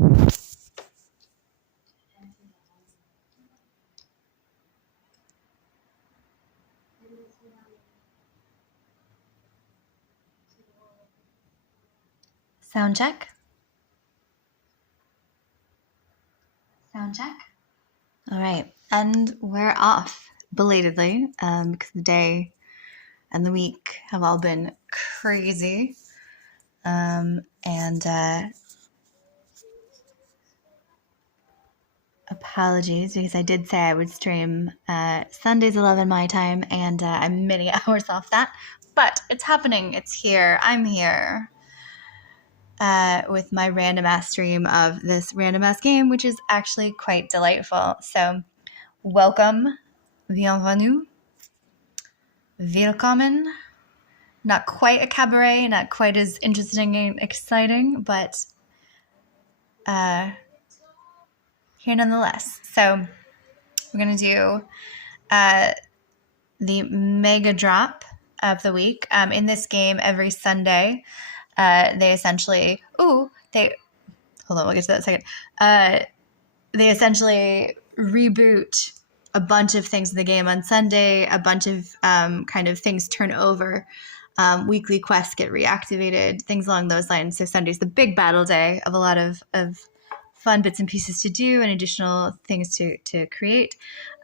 Sound check. Sound check. All right, and we're off belatedly because the day and the week have all been crazy. And apologies because I did say I would stream Sundays 11 my time, and I'm many hours off that. But it's happening. It's here. I'm here with my random ass stream of this random ass game, which is actually quite delightful. So welcome, bienvenue, willkommen. Not quite a cabaret, not quite as interesting and exciting, but here nonetheless. So we're going to do the mega drop of the week. In this game, every Sunday, they essentially... Hold on, we'll get to that in a second. They essentially reboot a bunch of things in the game on Sunday. A bunch of kind of things turn over. Weekly quests get reactivated, things along those lines. So Sunday's the big battle day of a lot of fun bits and pieces to do and additional things to create.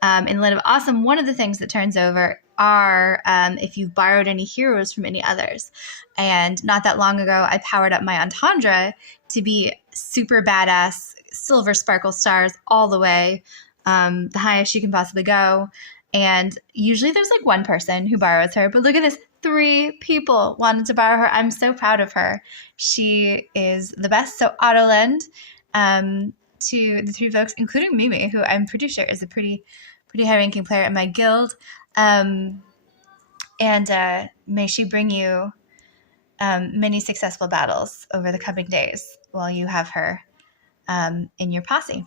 In Light of Awesome, one of the things that turns over are if you've borrowed any heroes from any others. And not that long ago, I powered up my Entendre to be super badass, silver sparkle stars all the way, the highest she can possibly go. And usually there's like one person who borrows her, but look at this. 3 people wanted to borrow her. I'm so proud of her. She is the best. So auto lend to the 3 folks, including Mimi, who I'm pretty sure is a pretty high-ranking player in my guild. And may she bring you many successful battles over the coming days while you have her in your posse.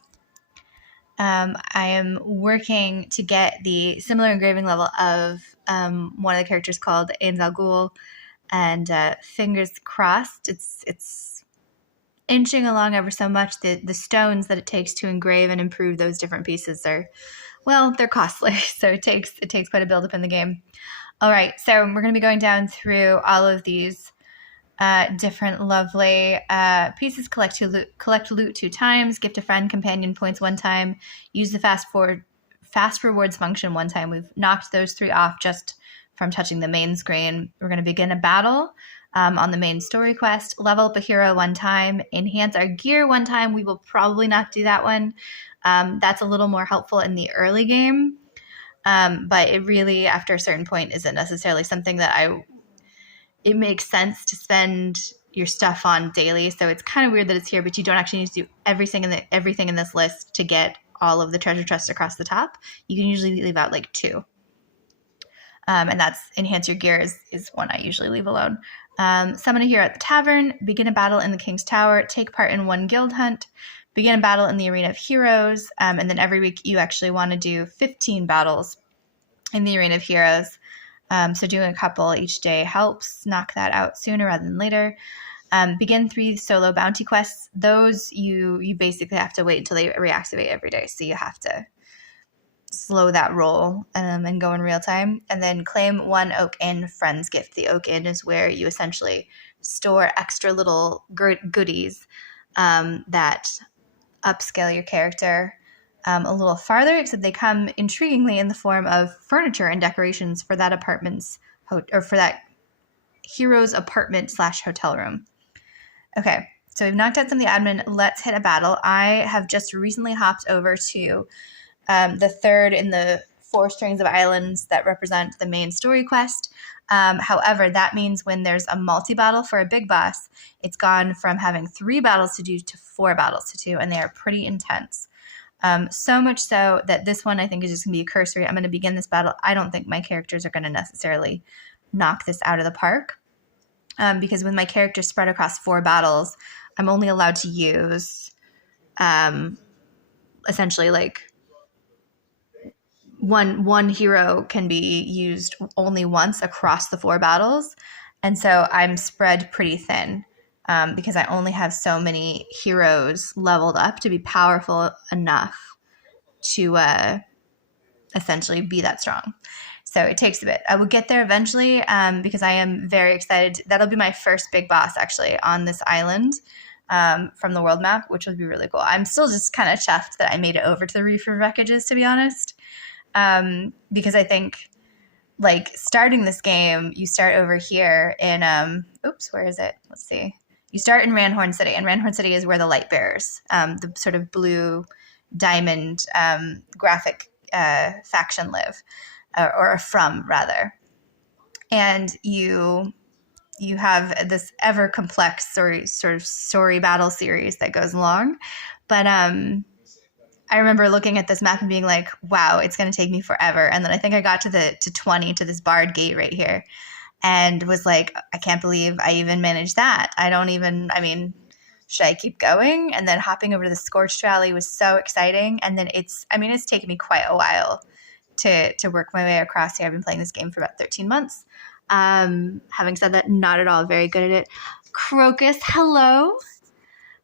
I am working to get the similar engraving level of one of the characters called Ain Al Ghul, and fingers crossed, it's inching along ever so much. The stones that it takes to engrave and improve those different pieces are, well, they're costly, so it takes quite a build-up in the game. All right, so we're going to be going down through all of these different lovely pieces. Collect loot 2 times, gift a friend companion points 1 time, use the fast rewards function 1 time. We've knocked those 3 off just from touching the main screen. We're going to begin a battle on the main story quest, level up a hero 1 time, enhance our gear 1 time. We will probably not do that one. That's a little more helpful in the early game, but it really, after a certain point, isn't necessarily something that it makes sense to spend your stuff on daily. So it's kind of weird that it's here, but you don't actually need to do everything in this list to get all of the treasure chests across the top. You can usually leave out like 2. And that's enhance your gear is one I usually leave alone. Summon a hero at the tavern, begin a battle in the King's Tower, take part in 1 guild hunt, begin a battle in the Arena of Heroes, and then every week you actually want to do 15 battles in the Arena of Heroes. So doing a couple each day helps knock that out sooner rather than later. Begin 3 solo bounty quests. Those you basically have to wait until they reactivate every day. So you have to slow that roll and go in real time. And then claim 1 Oak Inn Friends gift. The Oak Inn is where you essentially store extra little goodies that upscale your character a little farther, except they come intriguingly in the form of furniture and decorations for that for that hero's apartment / hotel room. Okay, so we've knocked out some of the admin. Let's hit a battle. I have just recently hopped over to the 3rd in the 4 strings of islands that represent the main story quest. However, that means when there's a multi-battle for a big boss, it's gone from having 3 battles to do to 4 battles to do, and they are pretty intense. So much so that this one I think is just going to be a cursory. I'm going to begin this battle. I don't think my characters are going to necessarily knock this out of the park because with my characters spread across 4 battles, I'm only allowed to use essentially like one hero can be used only once across the 4 battles. And so I'm spread pretty thin because I only have so many heroes leveled up to be powerful enough to essentially be that strong. So it takes a bit. I will get there eventually because I am very excited. That'll be my first big boss actually on this island from the world map, which would be really cool. I'm still just kind of chuffed that I made it over to the reef of wreckages, to be honest, because I think like starting this game, you start over here in where is it? Let's see. You start in Ranhorn City, and Ranhorn City is where the light bearers, the sort of blue diamond graphic faction live, or from rather. And you have this ever complex story battle series that goes along. But I remember looking at this map and being like, wow, it's going to take me forever. And then I think I got to 20 to this barred gate right here and was like, I can't believe I even managed that. Should I keep going? And then hopping over to the Scorched Valley was so exciting. And then it's taken me quite a while to work my way across here. I've been playing this game for about 13 months. Having said that, not at all very good at it. Crocus, hello.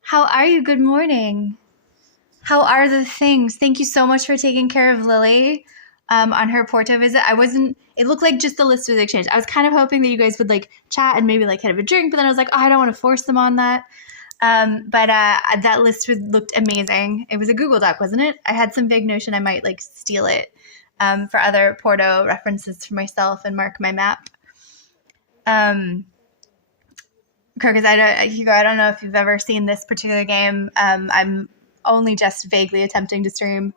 How are you? Good morning. How are the things? Thank you so much for taking care of Lily on her Porto visit. It looked like just the list was exchanged. I was kind of hoping that you guys would like chat and maybe like have a drink, but then I was like, oh, I don't want to force them on that. But that list looked amazing. It was a Google Doc, wasn't it? I had some vague notion I might like steal it for other Porto references for myself and mark my map. Kirkus, Hugo, I don't know if you've ever seen this particular game. I'm only just vaguely attempting to stream,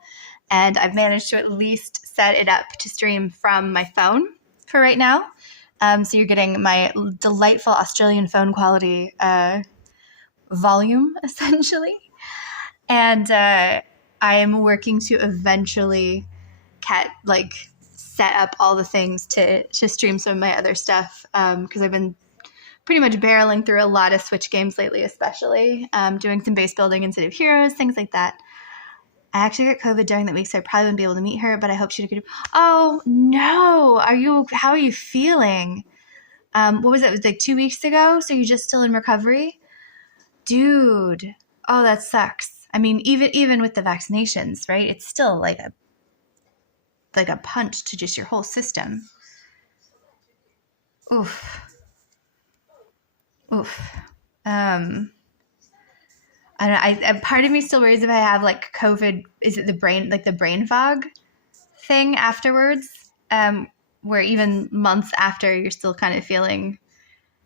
and I've managed to at least set it up to stream from my phone for right now. So you're getting my delightful Australian phone quality volume, essentially. And I am working to eventually set up all the things to stream some of my other stuff because I've been pretty much barreling through a lot of Switch games lately, especially doing some base building in City of Heroes, things like that. I actually got COVID during that week, so I probably wouldn't be able to meet her, but I hope she did good. Oh, no. How are you feeling? What was it? It was like 2 weeks ago, so you're just still in recovery? Dude. Oh, that sucks. I mean, even with the vaccinations, right? It's still like a punch to just your whole system. Oof. I don't know. Part of me still worries if I have like COVID. Is it the brain fog thing afterwards? Where even months after you're still kind of feeling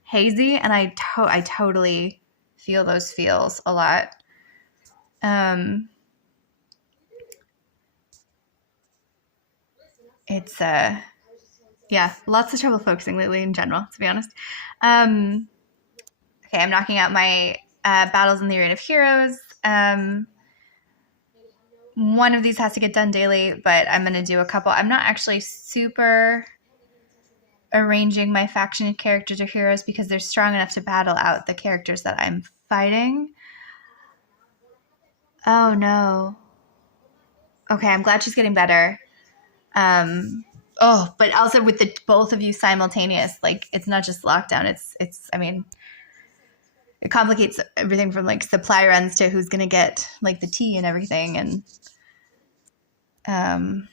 hazy, and I totally feel those feels a lot. It's lots of trouble focusing lately in general, to be honest. Okay, I'm knocking out my battles in the Arena of Heroes. One of these has to get done daily, but I'm going to do a couple. I'm not actually super arranging my faction characters or heroes because they're strong enough to battle out the characters that I'm fighting. Oh, no. Okay, I'm glad she's getting better. But also with the both of you simultaneous, like it's not just lockdown. It complicates everything from like supply runs to who's going to get like the tea and everything. And I'm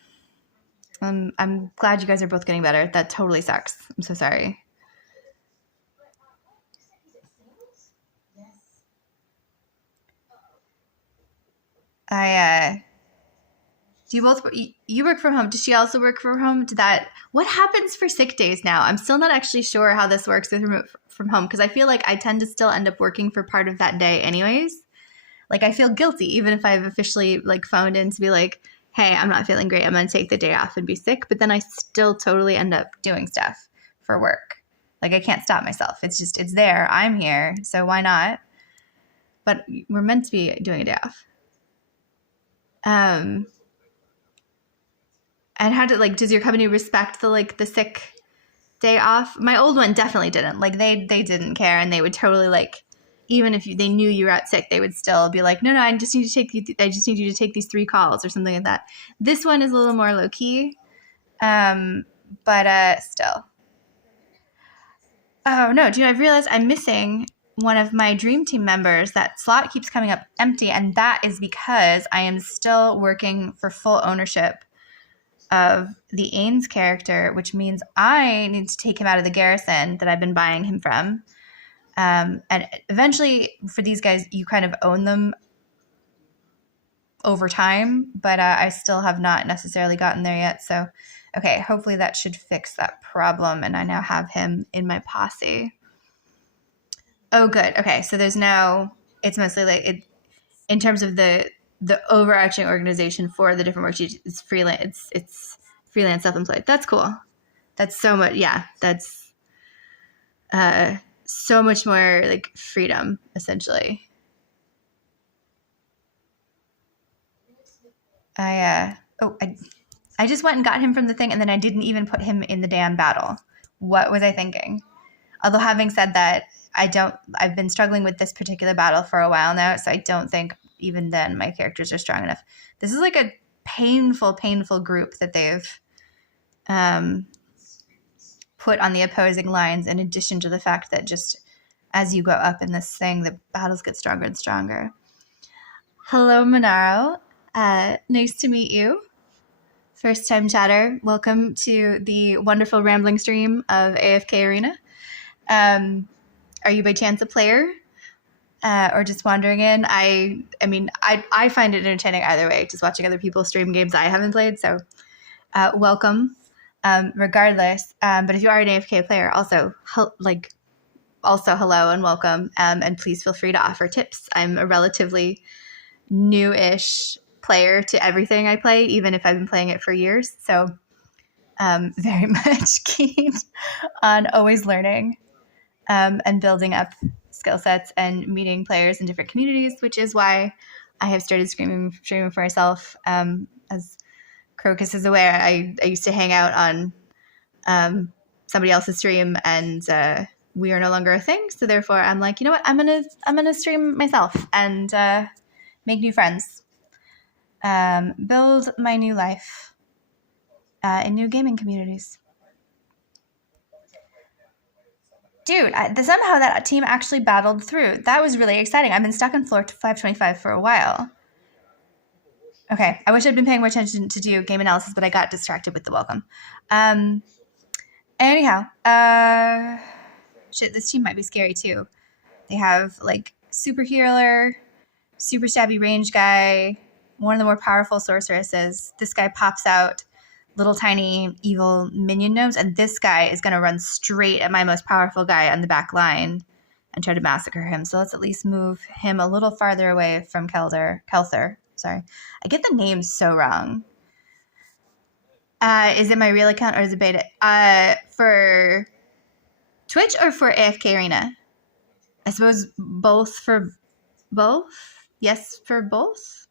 glad you guys are both getting better. That totally sucks. I'm so sorry. Do you both, you work from home? Does she also work from home? What happens for sick days now? I'm still not actually sure how this works with remote from home because I feel like I tend to still end up working for part of that day anyways. Like I feel guilty even if I've officially like phoned in to be like, hey, I'm not feeling great. I'm going to take the day off and be sick. But then I still totally end up doing stuff for work. Like I can't stop myself. It's there. I'm here. So why not? But we're meant to be doing a day off. And how does your company respect the sick day off? My old one definitely didn't. Like they didn't care, and they would totally even if they knew you were out sick, they would still be like, no, I just need you to take these 3 calls or something like that. This one is a little more low key, but still. Oh no, dude! I've realized I'm missing one of my dream team members, that slot keeps coming up empty, and that is because I am still working for full ownership of the Ains character, which means I need to take him out of the garrison that I've been buying him from. And eventually, for these guys, you kind of own them over time, but I still have not necessarily gotten there yet. So, okay, hopefully that should fix that problem, and I now have him in my posse. Oh, good. Okay, so there's no. It's mostly like it in terms of the overarching organization for the different worksheets. It's freelance. It's freelance, self-employed. That's cool. That's so much. Yeah, that's so much more like freedom, essentially. I just went and got him from the thing, and then I didn't even put him in the damn battle. What was I thinking? Although having said that, I've been struggling with this particular battle for a while now, so I don't think even then my characters are strong enough. This is like a painful group that they've put on the opposing lines, in addition to the fact that just as you go up in this thing, the battles get stronger and stronger. Hello, Monaro. Nice to meet you. First time chatter. Welcome to the wonderful rambling stream of AFK Arena. Are you by chance a player or just wandering in? I mean, I find it entertaining either way, just watching other people stream games I haven't played. So welcome regardless. But if you are an AFK player, also hello and welcome. And please feel free to offer tips. I'm a relatively new-ish player to everything I play, even if I've been playing it for years. So very much keen on always learning and building up skill sets and meeting players in different communities, which is why I have started streaming for myself. As Crocus is aware, I used to hang out on somebody else's stream, and we are no longer a thing. So therefore, I'm like, you know what? I'm gonna stream myself and make new friends, build my new life in new gaming communities. Dude, somehow that team actually battled through. That was really exciting. I've been stuck on floor 525 for a while. Okay, I wish I'd been paying more attention to do game analysis, but I got distracted with the welcome. Anyhow, shit, this team might be scary too. They have like super healer, super stabby range guy, one of the more powerful sorceresses. This guy pops out little tiny evil minion gnomes, and this guy is going to run straight at my most powerful guy on the back line and try to massacre him. So let's at least move him a little farther away from Kelther. Sorry, I get the names so wrong. Is it my real account or is it beta? For Twitch or for AFK Arena? I suppose both for both. Yes, for both.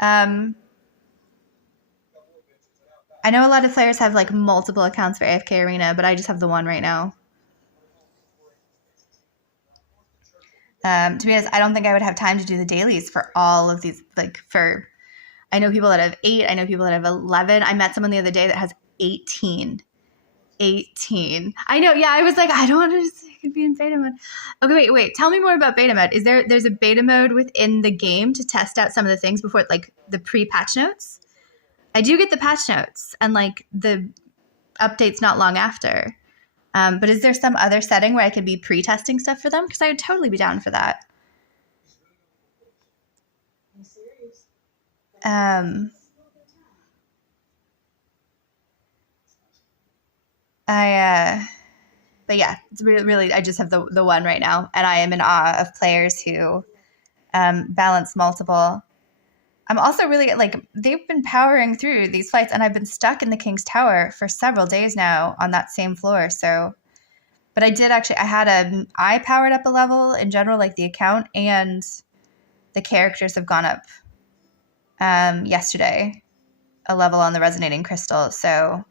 I know a lot of players have like multiple accounts for AFK Arena, but I just have the one right now. To be honest, I don't think I would have time to do the dailies for all of these. I know people that have 8. I know people that have 11. I met someone the other day that has 18. 18. I know. Yeah, I was like, I don't want to be in beta mode. Okay, wait. Tell me more about beta mode. There's a beta mode within the game to test out some of the things before, like the pre-patch notes? I do get the patch notes and like the updates not long after. But is there some other setting where I could be pre-testing stuff for them? Because I would totally be down for that. But yeah, it's really, I just have the one right now, and I am in awe of players who balance multiple. I'm also really they've been powering through these fights, and I've been stuck in the King's Tower for several days now on that same floor. So, but I powered up a level in general, like the account, and the characters have gone up yesterday, a level on the resonating crystal. So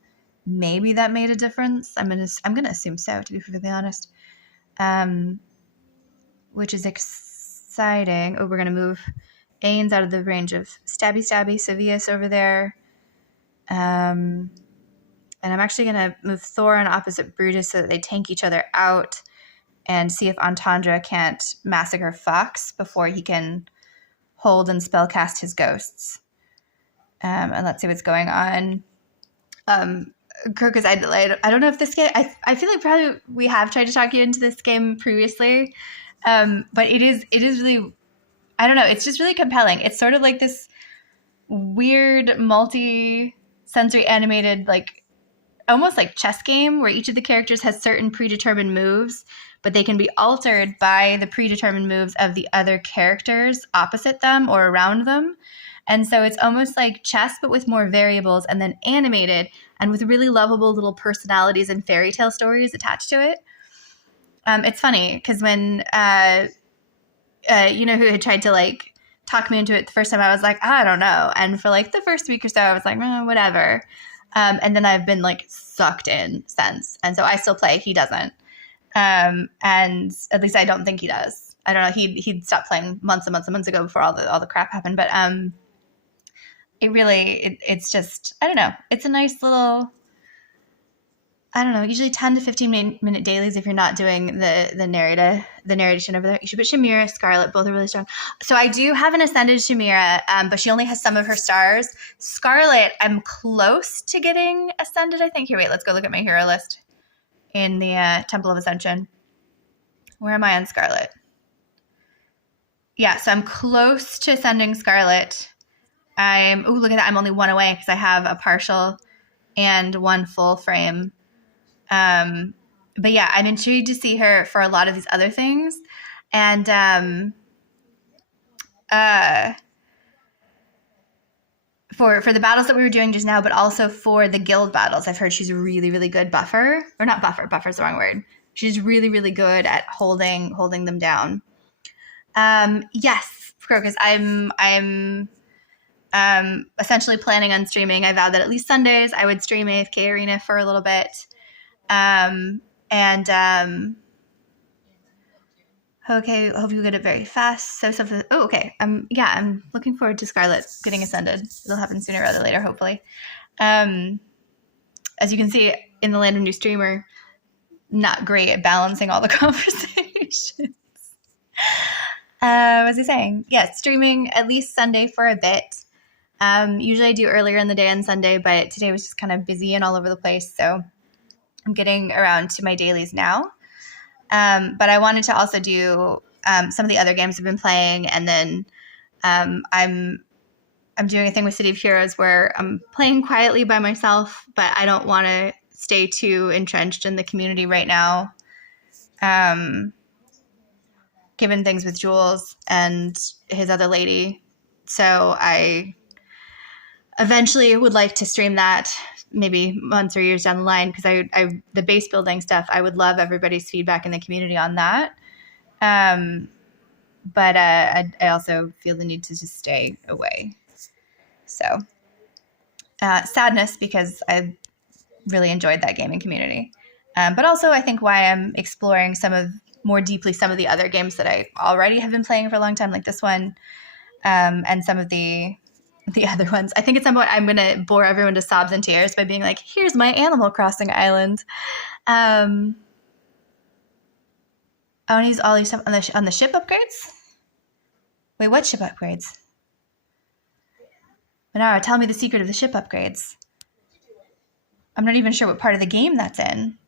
maybe that made a difference. I'm gonna assume so, to be perfectly honest. Which is exciting. Oh, we're gonna move Ains out of the range of stabby Sevius over there. And I'm actually gonna move Thor on opposite Brutus so that they tank each other out. and see if Entendre can't massacre Fox before he can hold and spellcast his ghosts. And let's see what's going on. Crocus, I don't know if this game, I feel like probably we have tried to talk you into this game previously, but it is really, I don't know, it's just really compelling. It's sort of like this weird multi-sensory animated, like almost like chess game where each of the characters has certain predetermined moves, but they can be altered by the predetermined moves of the other characters opposite them or around them. And so it's almost like chess, but with more variables and then animated and with really lovable little personalities and fairy tale stories attached to it. It's funny because when, you know, who had tried to like talk me into it the first time, I was like, I don't know. And for like the first week or so, I was like, whatever. And then I've been like sucked in since. And so I still play. He doesn't. And at least I don't think he does. I don't know. He'd stopped playing months and months and months ago before all the crap happened. But it's just, I don't know. It's a nice little, I don't know, usually 10 to 15 minute dailies if you're not doing the narration over there. You should put Shamira, Scarlet, both are really strong. So I do have an Ascended Shamira, but she only has some of her stars. Scarlet, I'm close to getting Ascended, I think. Here, wait, let's go look at my hero list in the Temple of Ascension. Where am I on Scarlet? Yeah, so I'm close to ascending Scarlet. Look at that. I'm only one away because I have a partial and one full frame. But yeah, I'm intrigued to see her for a lot of these other things. And for the battles that we were doing just now, but also for the guild battles, I've heard she's a really, really good buffer. Or not buffer, buffer's the wrong word. She's really, really good at holding them down. Yes, Crocus, I'm essentially planning on streaming. I vowed that at least Sundays I would stream AFK Arena for a little bit. Okay, I hope you get it very fast. Okay. I'm looking forward to Scarlet getting ascended. It'll happen sooner rather than later, hopefully. As you can see in the Land of New Streamer, not great at balancing all the conversations. What was I saying? Yeah, streaming at least Sunday for a bit. Usually I do earlier in the day on Sunday, but today was just kind of busy and all over the place. So I'm getting around to my dailies now. But I wanted to also do some of the other games I've been playing. And then I'm doing a thing with City of Heroes where I'm playing quietly by myself, but I don't want to stay too entrenched in the community right now. Given things with Jules and his other lady. So I eventually would like to stream that maybe months or years down the line, because I the base building stuff, I would love everybody's feedback in the community on that. But I also feel the need to just stay away. So sadness, because I really enjoyed that gaming community. But also I think why I'm exploring more deeply some of the other games that I already have been playing for a long time, like this one, and some of the other ones. I think at some point I'm going to bore everyone to sobs and tears by being like, here's my Animal Crossing island. I want to use all these stuff on the ship upgrades. Wait, what ship upgrades? Manara, tell me the secret of the ship upgrades. I'm not even sure what part of the game that's in.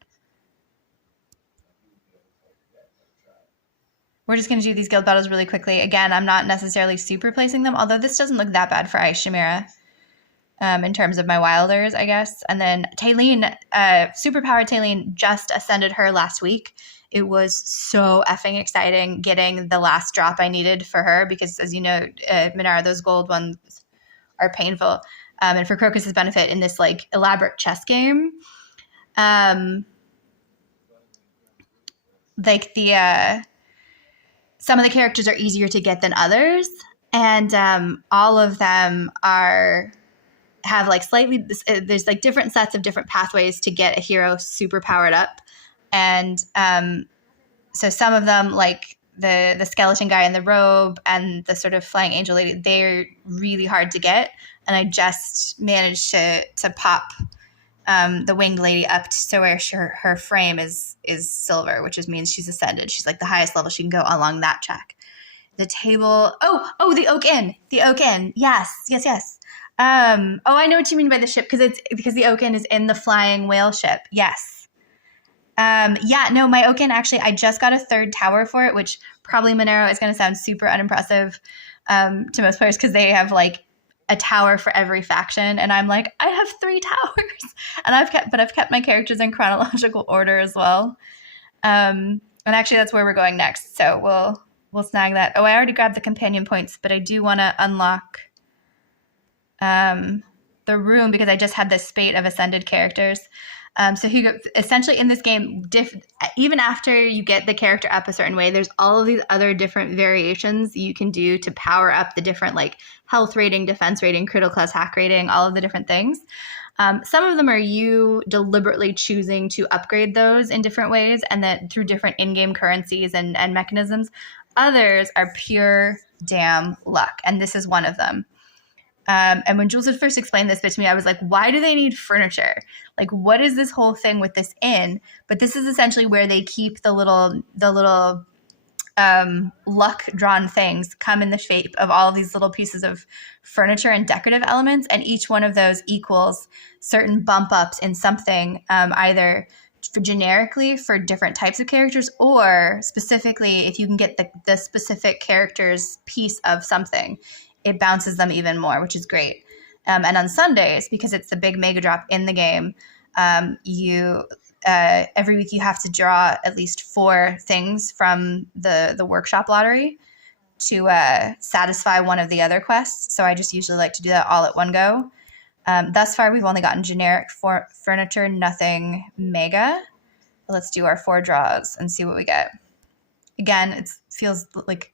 We're just going to do these guild battles really quickly. Again, I'm not necessarily super placing them, although this doesn't look that bad for Ice Chimera in terms of my wilders, I guess. And then Taylene, superpowered Taylene, just ascended her last week. It was so effing exciting getting the last drop I needed for her because, as you know, Minara, those gold ones are painful. And for Crocus's benefit in this like elaborate chess game, like some of the characters are easier to get than others, and all of them have like there's like different sets of different pathways to get a hero super powered up, and so some of them, like the skeleton guy in the robe and the sort of flying angel lady, they're really hard to get, and I just managed to pop the winged lady up to where her frame is silver, which means she's ascended. She's like the highest level she can go along that track. The table. Oh, the Oak Inn. The Oak Inn. Yes. I know what you mean by the ship because the Oak Inn is in the flying whale ship. Yes. My Oak Inn, actually, I just got a third tower for it, which probably Monero is going to sound super unimpressive to most players because they have like a tower for every faction, and I'm like, I have 3 towers, and I've kept my characters in chronological order as well. And actually, that's where we're going next, so we'll snag that. Oh, I already grabbed the companion points, but I do want to unlock the room because I just had this spate of ascended characters. So essentially in this game, even after you get the character up a certain way, there's all of these other different variations you can do to power up the different like health rating, defense rating, critical class hack rating, all of the different things. Some of them are you deliberately choosing to upgrade those in different ways and then through different in-game currencies and mechanisms. Others are pure damn luck, and this is one of them. And when Jules had first explained this bit to me, I was like, why do they need furniture? Like, what is this whole thing with this inn? But this is essentially where they keep the little luck-drawn things come in the shape of all of these little pieces of furniture and decorative elements. And each one of those equals certain bump ups in something, either generically for different types of characters or specifically if you can get the specific character's piece of something, it bounces them even more, which is great. And on Sundays, because it's the big mega drop in the game, every week you have to draw at least 4 things from the workshop lottery to satisfy one of the other quests. So I just usually like to do that all at one go. Thus far, we've only gotten generic furniture, nothing mega. Let's do our 4 draws and see what we get. Again, it feels like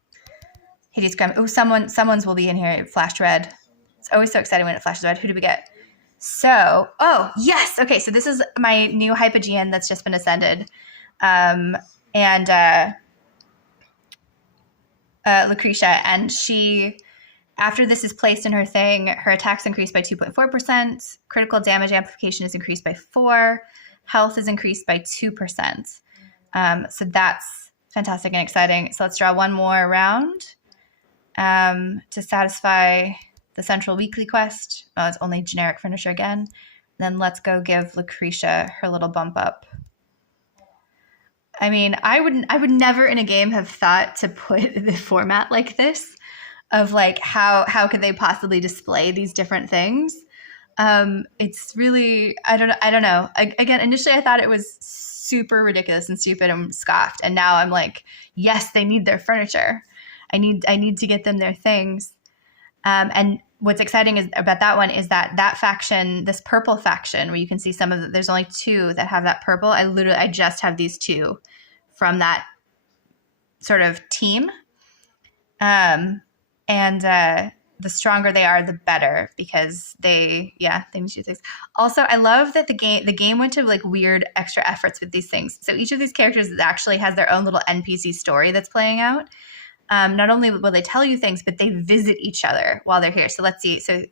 hideous crime. Oh, someone's will be in here. It flashed red. It's always so exciting when it flashes red. Who do we get? So, oh, yes. Okay, so this is my new Hypogean that's just been ascended. Lucretia, and she, after this is placed in her thing, her attack's increased by 2.4%, critical damage amplification is increased by 4%, health is increased by 2%. So that's fantastic and exciting. So let's draw one more round to satisfy the central weekly quest. Oh, it's only generic furniture again. Then let's go give Lucretia her little bump up. I mean, I would never in a game have thought to put the format like this of like how could they possibly display these different things. It's really, I don't know. Again, initially I thought it was super ridiculous and stupid and scoffed, and now I'm like, yes, they need their furniture. I need to get them their things. And what's exciting about that one is that faction, this purple faction, where you can see there's only 2 that have that purple. I just have these 2 from that sort of team. The stronger they are, the better, because they need to do things. Also, I love that the game went to like weird extra efforts with these things. So each of these characters actually has their own little NPC story that's playing out. Not only will they tell you things, but they visit each other while they're here. So let's see. So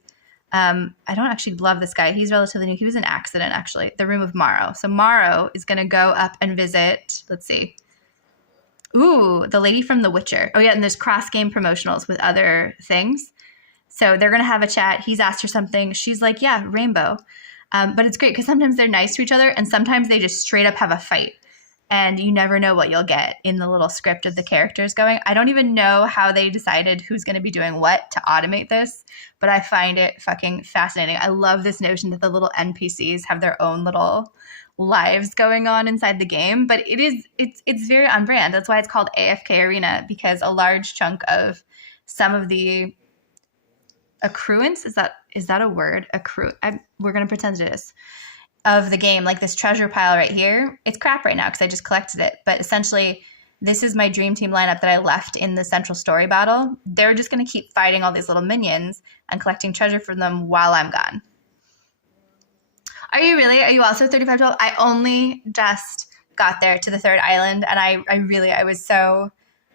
I don't actually love this guy. He's relatively new. He was an accident, actually. The Room of Morrow. So Morrow is going to go up and visit. Let's see. Ooh, the lady from The Witcher. Oh, yeah, and there's cross-game promotionals with other things. So they're going to have a chat. He's asked her something. She's like, yeah, rainbow. But it's great because sometimes they're nice to each other, and sometimes they just straight up have a fight. And you never know what you'll get in the little script of the characters going. I don't even know how they decided who's going to be doing what to automate this, but I find it fucking fascinating. I love this notion that the little NPCs have their own little lives going on inside the game, but it's very on brand. That's why it's called AFK Arena, because a large chunk of some of the accruance, is that a word? We're going to pretend it is. Of the game, like this treasure pile right here, it's crap right now because I just collected it. But essentially, this is my dream team lineup that I left in the central story battle. They're just going to keep fighting all these little minions and collecting treasure from them while I'm gone. Are you really? Are you also 3512? I only just got there to the 3rd island, and I was so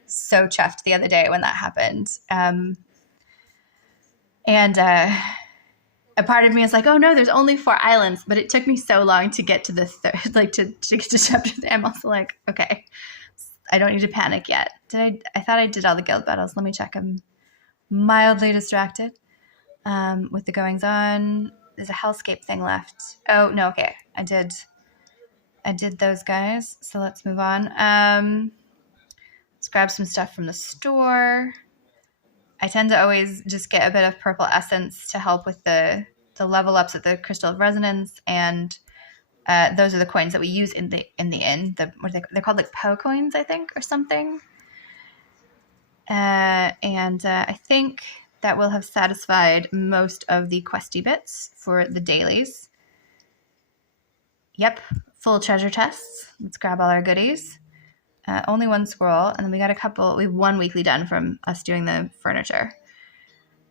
chuffed the other day when that happened. a part of me is like, oh no, there's only 4 islands, but it took me so long to get to the third, like to get to chapter 3. I'm also like, okay, I don't need to panic yet. I thought I did all the guild battles. Let me check. I'm mildly distracted with the goings on. There's a hellscape thing left. Oh no, okay, I did those guys. So let's move on. Let's grab some stuff from the store. I tend to always just get a bit of purple essence to help with the level ups at the Crystal of Resonance, and those are the coins that we use in the inn. They're called like Poe coins, I think, or something. And I think that will have satisfied most of the questy bits for the dailies. Yep, full treasure chests. Let's grab all our goodies. Only 1 scroll, and then we have 1 weekly done from us doing the furniture.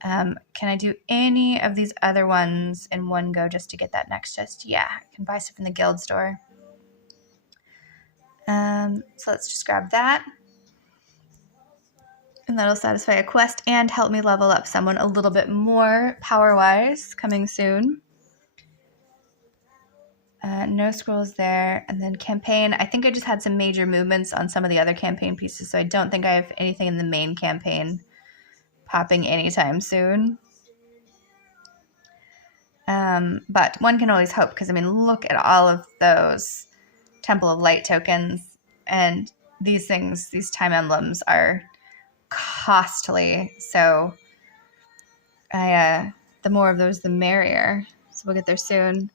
Can I do any of these other ones in one go just to get that next chest? Yeah, I can buy stuff in the guild store. So let's just grab that. And that'll satisfy a quest and help me level up someone a little bit more power-wise, coming soon. No scrolls there. And then campaign. I think I just had some major movements on some of the other campaign pieces, so I don't think I have anything in the main campaign popping anytime soon. But one can always hope, because, I mean, look at all of those Temple of Light tokens. And these things, these time emblems, are costly. So the more of those, the merrier. So we'll get there soon.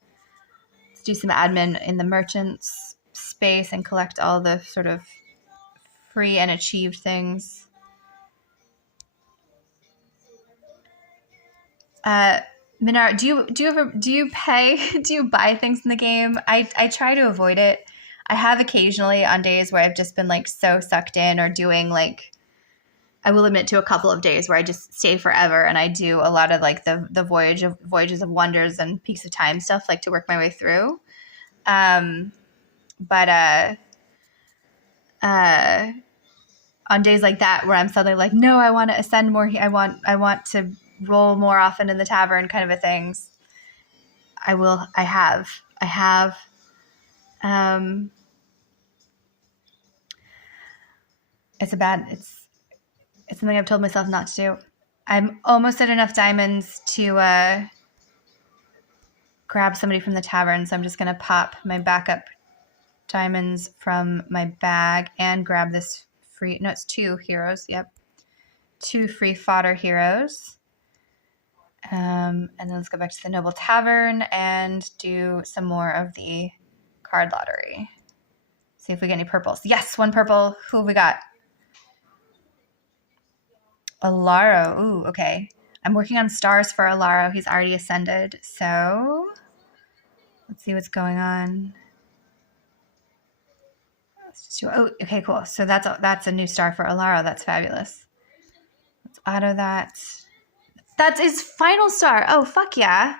Let's do some admin in the merchant's space and collect all the sort of free and achieved things. Minar, do you buy things in the game? I try to avoid it. I have occasionally on days where I've just been like so sucked in, or doing like, I will admit to a couple of days where I just stay forever and I do a lot of like the Voyages of Wonders and Peaks of Time stuff, like to work my way through. But on days like that where I'm suddenly like, no, I want to ascend more. I want to roll more often in the tavern, kind of a things. I have. It's something I've told myself not to do. I'm almost at enough diamonds to grab somebody from the tavern, so I'm just going to pop my backup diamonds from my bag and grab this free... No, it's 2 heroes. Yep. 2 free fodder heroes. And then let's go back to the Noble Tavern and do some more of the card lottery. See if we get any purples. Yes, 1 purple. Who have we got? Alaro. Ooh, okay. I'm working on stars for Alaro. He's already ascended. So let's see what's going on. Oh, okay, cool. So that's a new star for Alaro. That's fabulous. Let's auto that. That's his final star. Oh, fuck yeah.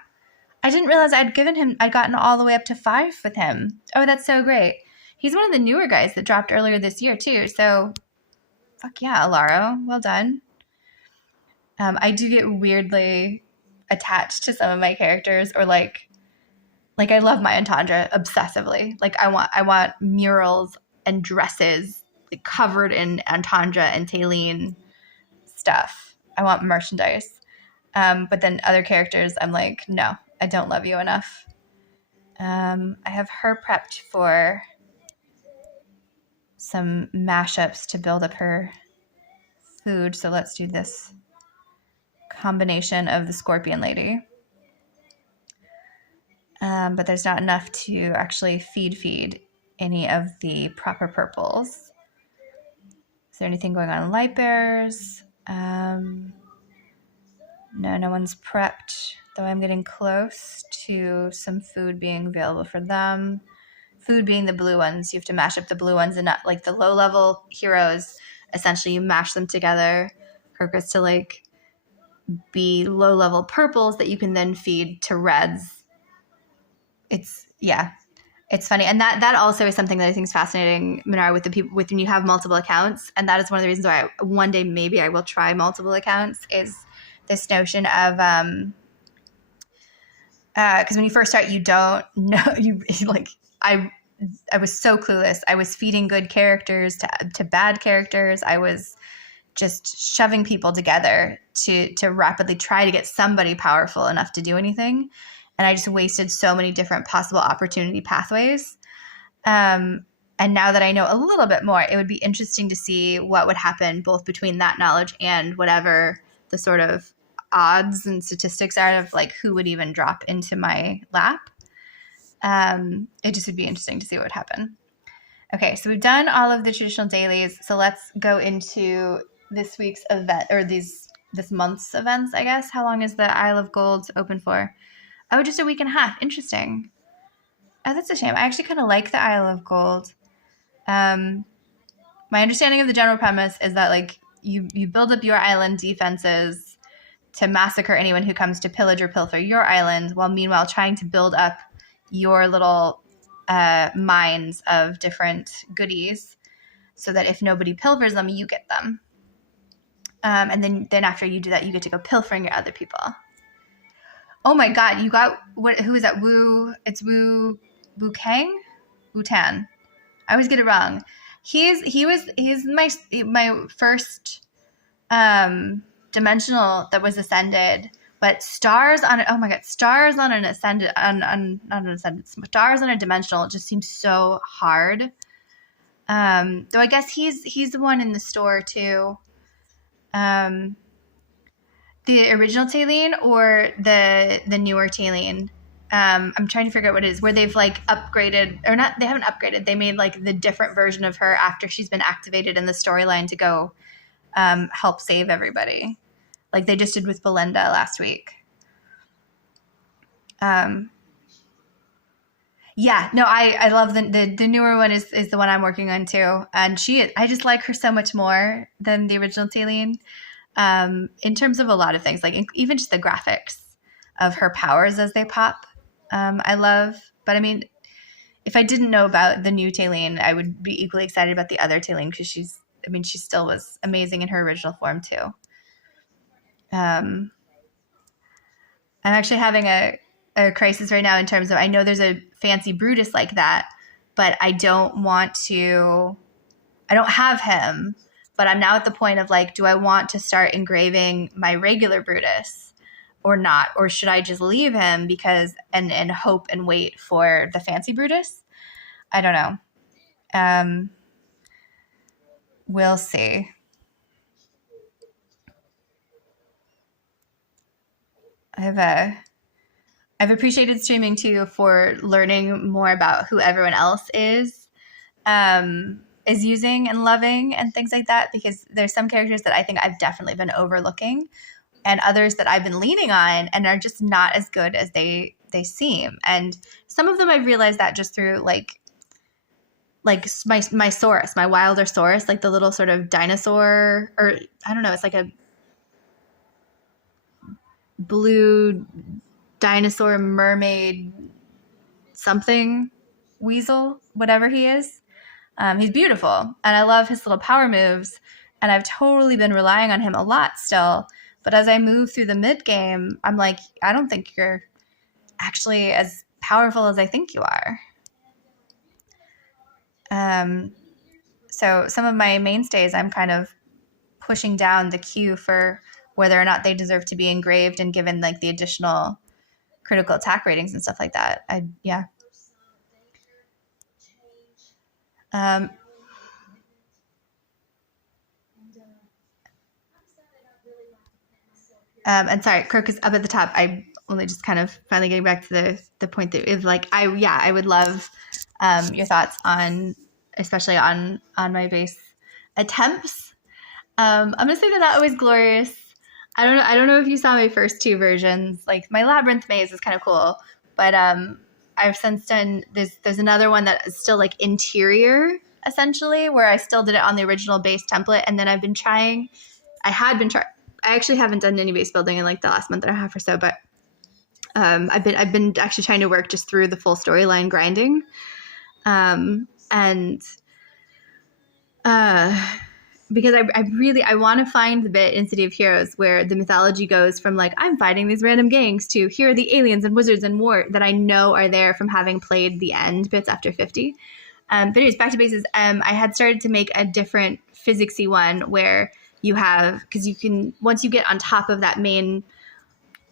I didn't realize I'd gotten all the way up to 5 with him. Oh, that's so great. He's one of the newer guys that dropped earlier this year too. So fuck yeah, Alaro. Well done. I do get weirdly attached to some of my characters, or like I love my Entendre obsessively. Like I want murals and dresses like covered in Entendre and Taline stuff. I want merchandise. But then other characters, I'm like, no, I don't love you enough. I have her prepped for some mashups to build up her food. So let's do this combination of the Scorpion Lady. But there's not enough to actually feed any of the proper purples. Is there anything going on in Light Bearers? No one's prepped, though I'm getting close to some food being available for them. Food being the blue ones. You have to mash up the blue ones, and not like the low-level heroes. Essentially, you mash them together. Purpose to like be low-level purples that you can then feed to reds. It's funny. And that also is something that I think is fascinating, Minar, with the people, with when you have multiple accounts. And that is one of the reasons why one day maybe I will try multiple accounts, is this notion of because when you first start, you don't know, you like, I was so clueless. I was feeding good characters to bad characters. I was just shoving people together to rapidly try to get somebody powerful enough to do anything. And I just wasted so many different possible opportunity pathways. And now that I know a little bit more, it would be interesting to see what would happen both between that knowledge and whatever the sort of odds and statistics are of like who would even drop into my lap. It just would be interesting to see what would happen. Okay, so we've done all of the traditional dailies. So let's go into this week's event, or this month's events, I guess. How long is the Isle of Gold open for? Oh, just a week and a half. Interesting. Oh, that's a shame. I actually kind of like the Isle of Gold. My understanding of the general premise is that like you build up your island defenses to massacre anyone who comes to pillage or pilfer your island, while meanwhile trying to build up your little mines of different goodies, so that if nobody pilfers them, you get them. And then after you do that, you get to go pilfering your other people. Oh my God, you got what? Who is that? It's Wu Kang, Wu Tan. I always get it wrong. He's my first dimensional that was ascended, but stars on it. Oh my God, stars on an ascended not an ascended. Stars on a dimensional just seems so hard. Though I guess he's the one in the store too. The original Taline or the newer Taline. I'm trying to figure out what it is, where they've like upgraded, or not, they haven't upgraded. They made like the different version of her after she's been activated in the storyline to go help save everybody. Like they just did with Belinda last week. Yeah, no, I love the newer one is the one I'm working on too. And I just like her so much more than the original Taline. In terms of a lot of things, like even just the graphics of her powers as they pop, I love. But I mean, if I didn't know about the new Taline, I would be equally excited about the other Taline because she still was amazing in her original form too. I'm actually having a crisis right now in terms of, I know there's a fancy Brutus like that, but I don't have him. But I'm now at the point of like, do I want to start engraving my regular Brutus or not? Or should I just leave him and hope and wait for the fancy Brutus? I don't know. We'll see. I've appreciated streaming too for learning more about who everyone else is using and loving and things like that, because there's some characters that I think I've definitely been overlooking and others that I've been leaning on and are just not as good as they seem. And some of them I've realized that just through like my Saurus, my wilder Saurus, like the little sort of dinosaur, or I don't know, it's like a blue dinosaur mermaid something weasel, whatever he is. He's beautiful, and I love his little power moves, and I've totally been relying on him a lot still. But as I move through the mid game, I'm like, I don't think you're actually as powerful as I think you are. So some of my mainstays, I'm kind of pushing down the queue for whether or not they deserve to be engraved and given like the additional critical attack ratings and stuff like that. And sorry, Kirk is up at the top. I only just kind of finally getting back to the point that is like, I would love your thoughts on, especially on my base attempts. I'm gonna say they're not always glorious. I don't know if you saw my first two versions. Like my labyrinth maze is kind of cool, but I've since done there's another one that is still like interior essentially, where I still did it on the original base template, and then I actually haven't done any base building in like the last month and a half or so, but I've been actually trying to work just through the full storyline grinding, and because I want to find the bit in City of Heroes where the mythology goes from like, I'm fighting these random gangs to here are the aliens and wizards and war that I know are there from having played the end bits after 50. But anyways, back to bases. I had started to make a different physicsy one where you have, because you can, once you get on top of that main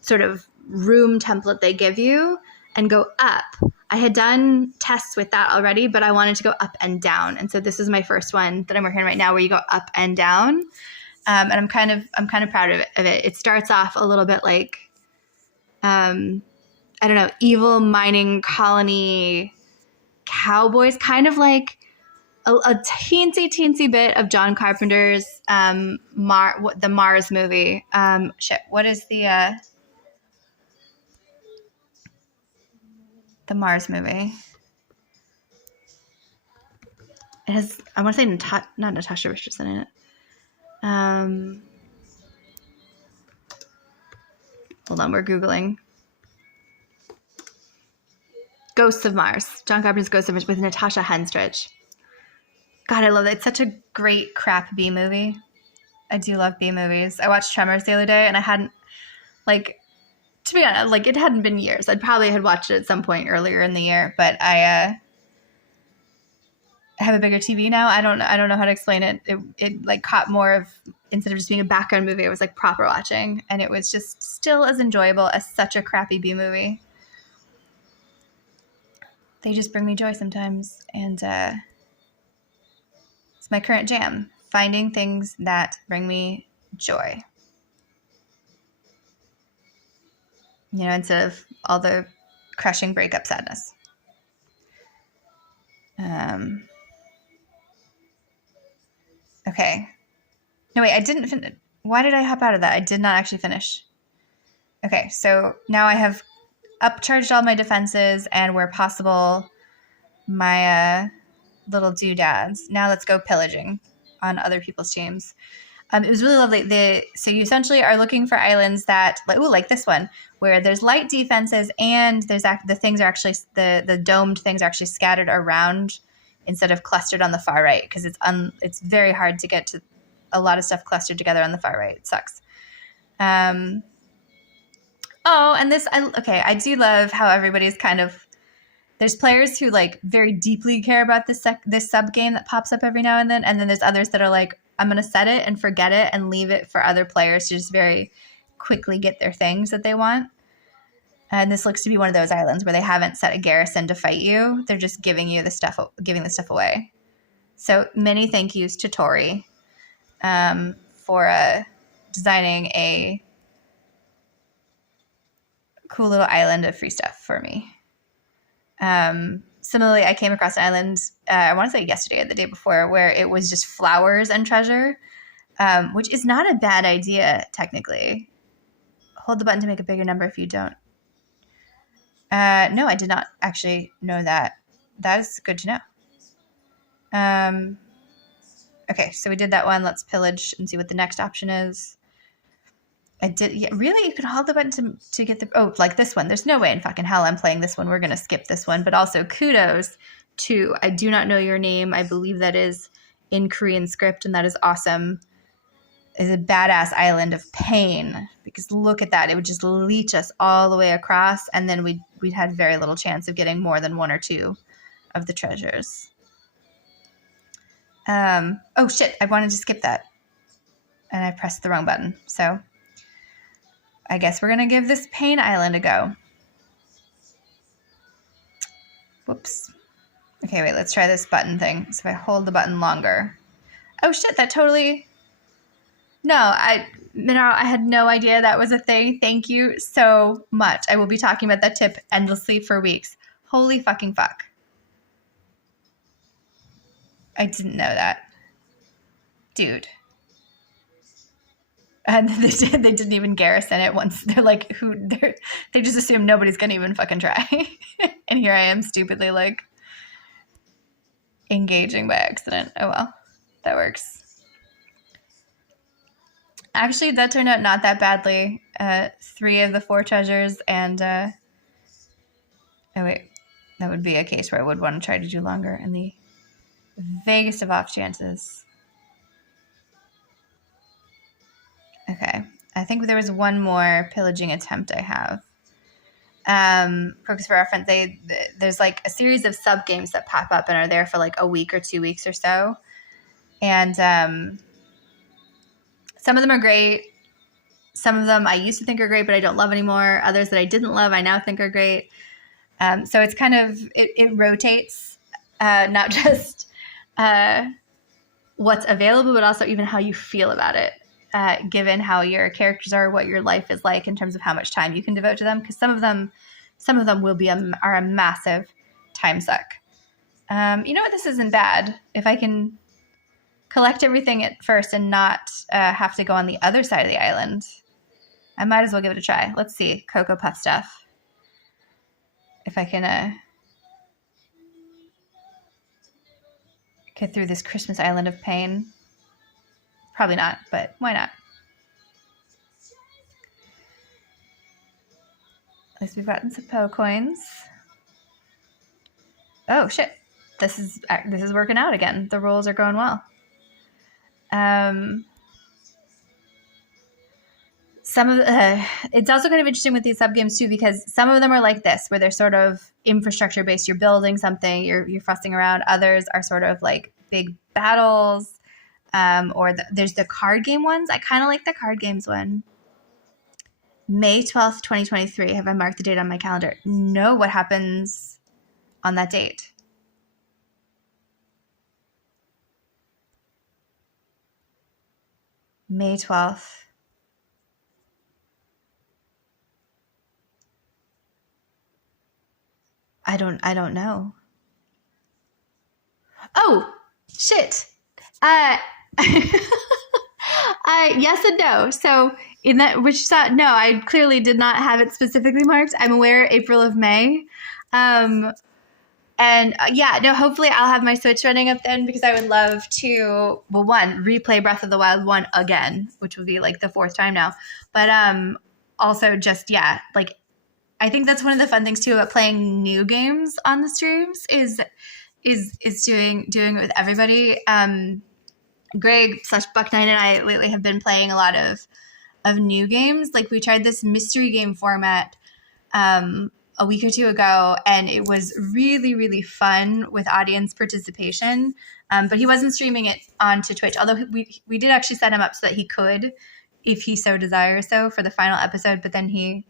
sort of room template they give you and go up. I had done tests with that already, but I wanted to go up and down. And so this is my first one that I'm working on right now where you go up and down. And I'm kind of proud of it. It starts off a little bit like, I don't know, evil mining colony cowboys, kind of like a teensy bit of John Carpenter's the Mars movie. What is the Mars movie? It has, I want to say not Natasha Richardson in it. Hold on, we're Googling. Ghosts of Mars. John Carpenter's Ghosts of Mars with Natasha Henstridge. God, I love that. It's such a great crap B movie. I do love B movies. I watched Tremors the other day and I hadn't, like, to be honest, like, it hadn't been years. I'd probably had watched it at some point earlier in the year, but I have a bigger TV now. I don't know how to explain it. It like caught more of, instead of just being a background movie, it was like proper watching, and it was just still as enjoyable as such a crappy B movie. They just bring me joy sometimes, and it's my current jam, finding things that bring me joy. You know, instead of all the crushing breakup sadness. Okay. No, wait, I didn't finish. Why did I hop out of that? I did not actually finish. Okay, so now I have upcharged all my defenses and where possible my little doodads. Now let's go pillaging on other people's teams. It was really lovely. So you essentially are looking for islands that, like this one, where there's light defenses and there's the things are actually, the domed things are actually scattered around instead of clustered on the far right, because it's very hard to get to a lot of stuff clustered together on the far right. It sucks. And I do love how everybody's kind of, there's players who like very deeply care about this sub game that pops up every now and then there's others that are like, I'm going to set it and forget it and leave it for other players to just very quickly get their things that they want. And this looks to be one of those islands where they haven't set a garrison to fight you. They're just giving the stuff away. So many thank yous to Tori for designing a cool little island of free stuff for me. Similarly, I came across an island, I want to say yesterday or the day before, where it was just flowers and treasure, which is not a bad idea, technically. Hold the button to make a bigger number if you don't. No, I did not actually know that. That is good to know. Okay, so we did that one. Let's pillage and see what the next option is. I did. Yeah, really? You could hold the button to get the... Oh, like this one. There's no way in fucking hell I'm playing this one. We're going to skip this one. But also kudos to I do not know your name. I believe that is in Korean script, and that is awesome. Is a badass island of pain, because look at that. It would just leech us all the way across, and then we'd had very little chance of getting more than one or two of the treasures. Oh shit, I wanted to skip that, and I pressed the wrong button. So I guess we're gonna give this pain island a go. Whoops. Okay, wait, let's try this button thing. So if I hold the button longer. Oh shit, that totally... No, I had no idea that was a thing. Thank you so much. I will be talking about that tip endlessly for weeks. Holy fucking fuck. I didn't know that. Dude. And they didn't even garrison it once. They're like, they just assume nobody's going to even fucking try. And here I am stupidly like engaging by accident. Oh well, that works. Actually, that turned out not that badly. 3 of the 4 treasures and... oh, wait. That would be a case where I would want to try to do longer in the vaguest of off chances. Okay. I think there was one more pillaging attempt I have. For reference, there's like a series of sub games that pop up and are there for like a week or 2 weeks or so. And some of them are great. Some of them I used to think are great, but I don't love anymore. Others that I didn't love, I now think are great. So it's kind of, it rotates, not just what's available, but also even how you feel about it, given how your characters are, what your life is like in terms of how much time you can devote to them. Because some of them will be are a massive time suck. You know what? This isn't bad. If I can collect everything at first and not have to go on the other side of the island, I might as well give it a try. Let's see. Cocoa Puff stuff. If I can get through this Christmas island of pain. Probably not, but why not? At least we've gotten some Poe coins. Oh shit! This is working out again. The rolls are going well. Some of it's also kind of interesting with these sub games too, because some of them are like this, where they're sort of infrastructure based. You're building something, you're fussing around. Others are sort of like big battles. There's the card game ones. I kind of like the card games one. May 12th, 2023. Have I marked the date on my calendar? No. What happens on that date? May 12th. I don't know. Oh, shit. Yes and no. So in that, no, I clearly did not have it specifically marked. I'm aware April of May. Hopefully I'll have my Switch running up then, because I would love to, well, one, replay Breath of the Wild 1 again, which will be like the 4th time now. But also just, yeah, like I think that's one of the fun things too about playing new games on the streams is doing it with everybody. Greg / Buck9 and I lately have been playing a lot of new games. Like we tried this mystery game format a week or 2 ago, and it was really, really fun with audience participation. But he wasn't streaming it onto Twitch, although we did actually set him up so that he could, if he so desires, so for the final episode. But then he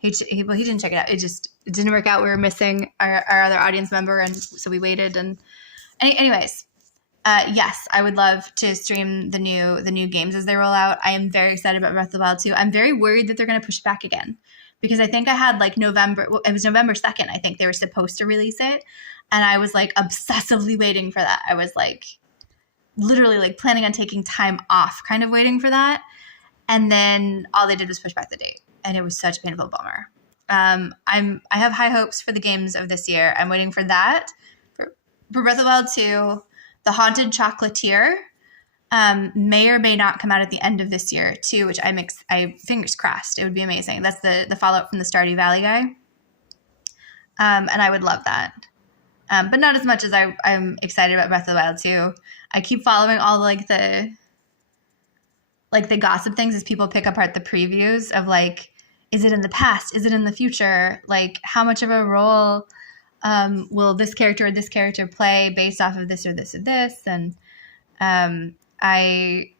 didn't check it out. It didn't work out. We were missing our other audience member, and so we waited. And anyways. Yes, I would love to stream the new games as they roll out. I am very excited about Breath of the Wild 2. I'm very worried that they're going to push back again, because I think I had like it was November 2nd. I think they were supposed to release it. And I was like obsessively waiting for that. I was like literally like planning on taking time off, kind of waiting for that. And then all they did was push back the date. And it was such a painful bummer. I have high hopes for the games of this year. I'm waiting for that. For Breath of the Wild 2, The Haunted Chocolatier may or may not come out at the end of this year too, which I fingers crossed. It would be amazing. That's the follow-up from the Stardew Valley guy. And I would love that. But not as much as I'm excited about Breath of the Wild 2. I keep following all like the gossip things as people pick apart the previews of like, is it in the past? Is it in the future? Like how much of a role will this character or this character play based off of this or this or this? And I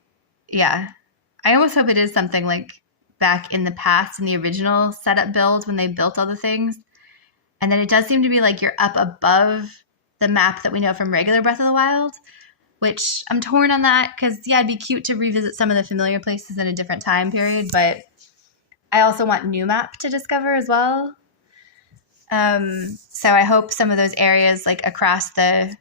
almost hope it is something like back in the past in the original setup build when they built all the things. And then it does seem to be like you're up above the map that we know from regular Breath of the Wild, which I'm torn on that because, yeah, it'd be cute to revisit some of the familiar places in a different time period, but I also want new map to discover as well. So I hope some of those areas like across the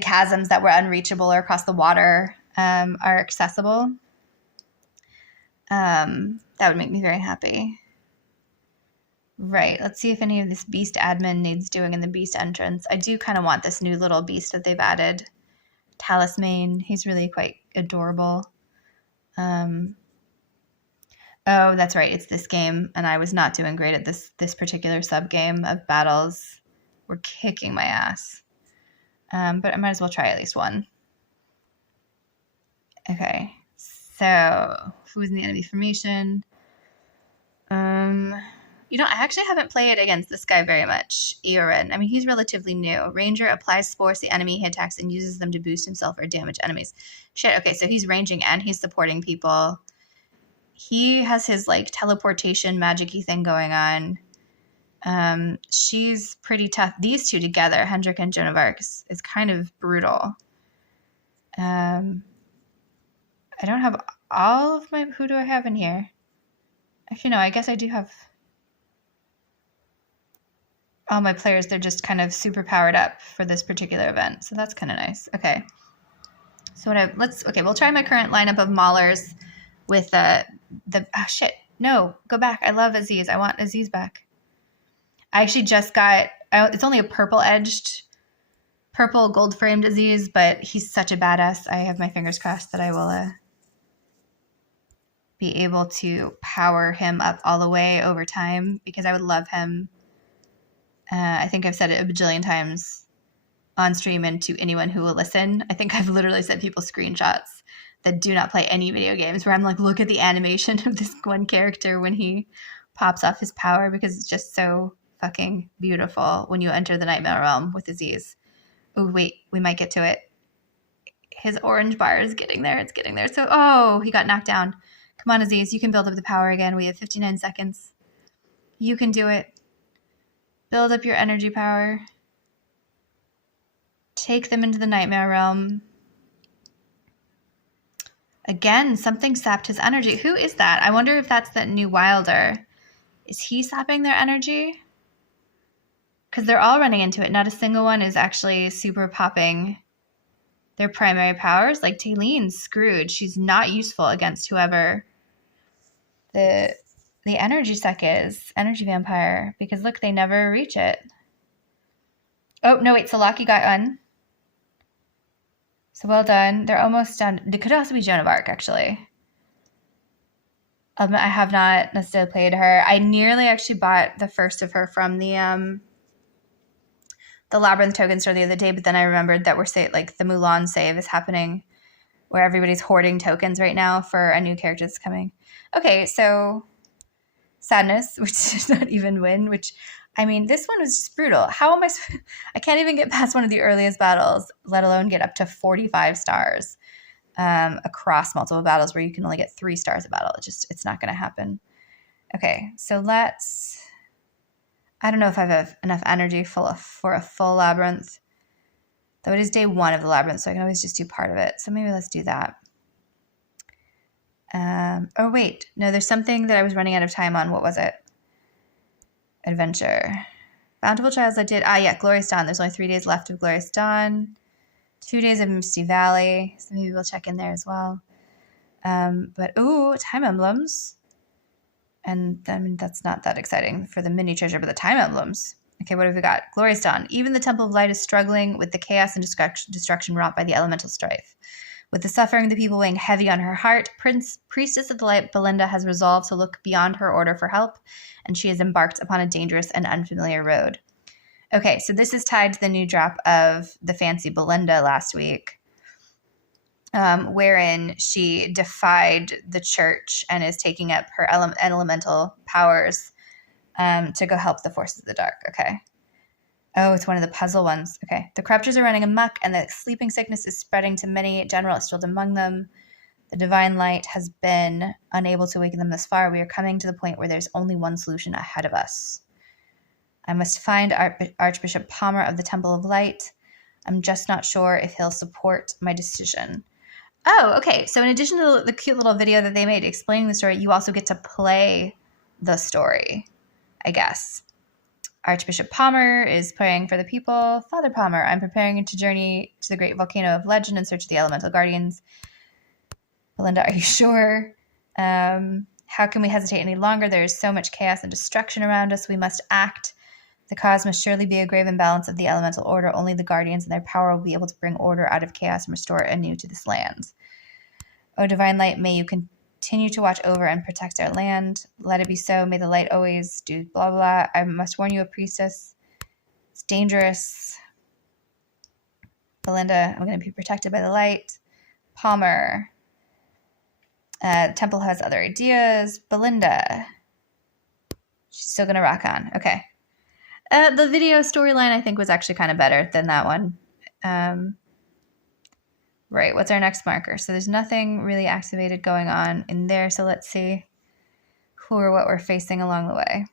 chasms that were unreachable or across the water are accessible. That would make me very happy. Right. Let's see if any of this beast admin needs doing in the beast entrance. I do kind of want this new little beast that they've added. Talismane. He's really quite adorable. Oh, that's right. It's this game, and I was not doing great at this particular sub-game of battles. We're kicking my ass. But I might as well try at least one. Okay. So who's in the enemy formation? You know, I actually haven't played against this guy very much, Eorin. I mean, he's relatively new. Ranger applies spores to the enemy he attacks and uses them to boost himself or damage enemies. Shit, okay, so he's ranging and he's supporting people. He has his, like, teleportation magic-y thing going on. She's pretty tough. These two together, Hendrik and Joan of Arc, is kind of brutal. I don't have all of my... Who do I have in here? Actually, no, I guess I do have... all my players. They're just kind of super powered up for this particular event. So that's kind of nice. Okay. So we'll try my current lineup of Maulers with oh shit. No, go back. I love Aziz. I want Aziz back. I actually just got, it's only a purple gold framed Aziz, but he's such a badass. I have my fingers crossed that I will be able to power him up all the way over time, because I would love him. I think I've said it a bajillion times on stream and to anyone who will listen. I think I've literally sent people screenshots that do not play any video games where I'm like, look at the animation of this one character when he pops off his power, because it's just so fucking beautiful when you enter the Nightmare Realm with Aziz. Oh, wait, we might get to it. His orange bar is getting there. It's getting there. So, oh, he got knocked down. Come on, Aziz, you can build up the power again. We have 59 seconds. You can do it. Build up your energy power. Take them into the Nightmare Realm. Again, something sapped his energy. Who is that? I wonder if that's that new Wilder. Is he sapping their energy? Because they're all running into it. Not a single one is actually super popping their primary powers. Like Tayleen's screwed. She's not useful against whoever the energy sec is. Energy vampire. Because look, they never reach it. Oh, no, wait. Salaki got on. So well done. They're almost done. It could also be Joan of Arc, actually. I have not necessarily played her. I nearly actually bought the first of her from the Labyrinth token store the other day, but then I remembered that the Mulan save is happening, where everybody's hoarding tokens right now for a new character that's coming. Okay, so Sadness, which did not even win, which, I mean, this one was just brutal. How am I can't even get past one of the earliest battles, let alone get up to 45 stars across multiple battles where you can only get 3 stars a battle. It's not going to happen. Okay, so I don't know if I have enough energy for a full labyrinth. Though it is day 1 of the labyrinth, so I can always just do part of it. So maybe let's do that. Oh, wait. No, there's something that I was running out of time on. What was it? Adventure. Bountiful Trials I did. Yeah, Glorious Dawn. There's only 3 days left of Glorious Dawn. 2 days of Misty Valley. So maybe we'll check in there as well. But, ooh, Time Emblems. And I mean, that's not that exciting for the mini treasure, but the Time Emblems. Okay, what have we got? Glorious Dawn. Even the Temple of Light is struggling with the chaos and destruction wrought by the elemental strife. With the suffering of the people weighing heavy on her heart, Priestess of the Light Belinda has resolved to look beyond her order for help, and she has embarked upon a dangerous and unfamiliar road. Okay, so this is tied to the new drop of the fancy Belinda last week, wherein she defied the church and is taking up her elemental powers to go help the forces of the dark. Okay. Oh, it's one of the puzzle ones. Okay. The corruptors are running amok, and the sleeping sickness is spreading to many. General is still among them. The divine light has been unable to awaken them thus far. We are coming to the point where there's only one solution ahead of us. I must find Archbishop Palmer of the Temple of Light. I'm just not sure if he'll support my decision. Oh, okay. So in addition to the cute little video that they made explaining the story, you also get to play the story, I guess. Archbishop Palmer is praying for the people. Father Palmer, I'm preparing to journey to the great volcano of legend in search of the elemental guardians. Belinda, are you sure? How can we hesitate any longer? There is so much chaos and destruction around us. We must act. The cause must surely be a grave imbalance of the elemental order. Only the guardians and their power will be able to bring order out of chaos and restore it anew to this land. O divine light, may you continue to watch over and protect our land. Let it be so. May the light always do blah, blah. I must warn you, a priestess. It's dangerous. Belinda, I'm going to be protected by the light. Palmer. Temple has other ideas. Belinda. She's still going to rock on. Okay. The video storyline, I think, was actually kind of better than that one. Right. What's our next marker? So there's nothing really activated going on in there. So let's see who or what we're facing along the way.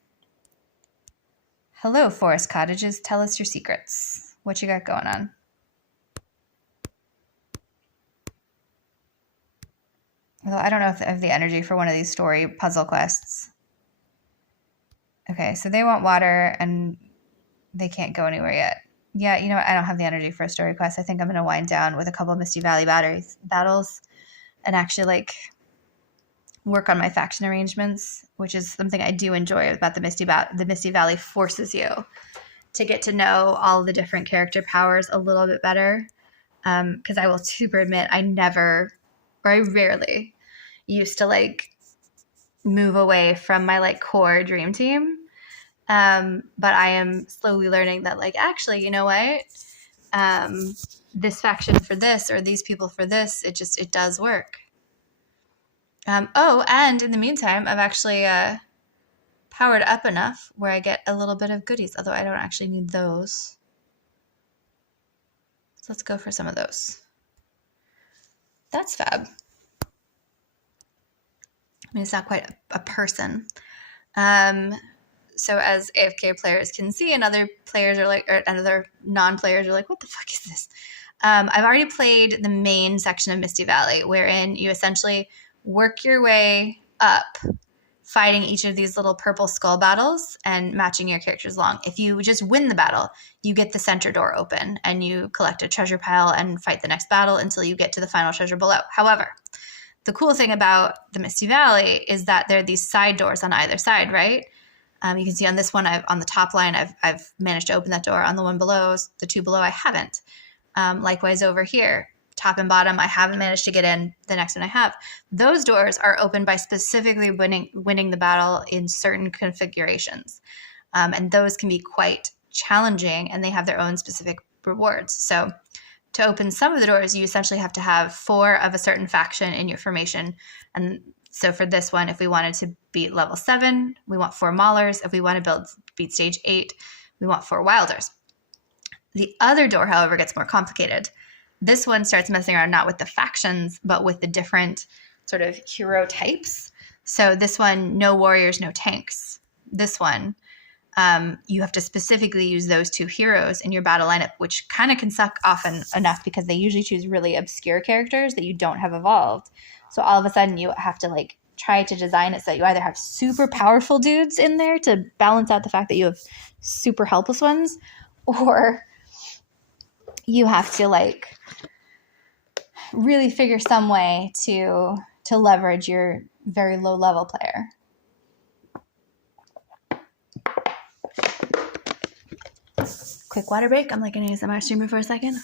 Hello, Forest Cottages. Tell us your secrets. What you got going on? Although I don't know if I have the energy for one of these story puzzle quests. Okay, so they want water and they can't go anywhere yet. Yeah, you know what? I don't have the energy for a story quest. I think I'm going to wind down with a couple of Misty Valley battles and actually work on my faction arrangements, which is something I do enjoy about the Misty Valley. Forces you to get to know all the different character powers a little bit better. Because I will super admit, I rarely used to move away from my core dream team. But I am slowly learning that actually, you know what? This faction for this or these people for this, it does work. And in the meantime, I've actually powered up enough where I get a little bit of goodies, although I don't actually need those. So let's go for some of those. That's fab. I mean, it's not quite a person. So as AFK players can see, and other players are or other non-players are what the fuck is this? I've already played the main section of Misty Valley, wherein you essentially work your way up, fighting each of these little purple skull battles and matching your characters along. If you just win the battle, you get the center door open and you collect a treasure pile and fight the next battle until you get to the final treasure below. However, the cool thing about the Misty Valley is that there are these side doors on either side, right? You can see on this one, on the top line, I've managed to open that door. On the one below, the two below, I haven't. Likewise over here, top and bottom, I haven't managed to get in. The next one I have. Those doors are opened by specifically winning the battle in certain configurations. And those can be quite challenging, and they have their own specific rewards. So to open some of the doors, you essentially have to have 4 of a certain faction in your formation. And so for this one, if we wanted to beat level 7, we want 4 Maulers. If we want to beat stage 8, we want 4 Wilders. The other door, however, gets more complicated. This one starts messing around not with the factions, but with the different sort of hero types. So this one, no warriors, no tanks. This one, you have to specifically use those 2 heroes in your battle lineup, which kind of can suck often enough because they usually choose really obscure characters that you don't have evolved. So all of a sudden you have to try to design it so that you either have super powerful dudes in there to balance out the fact that you have super helpless ones, or you have to really figure some way to leverage your very low level player. Quick water break. I'm an ASMR streamer for a second.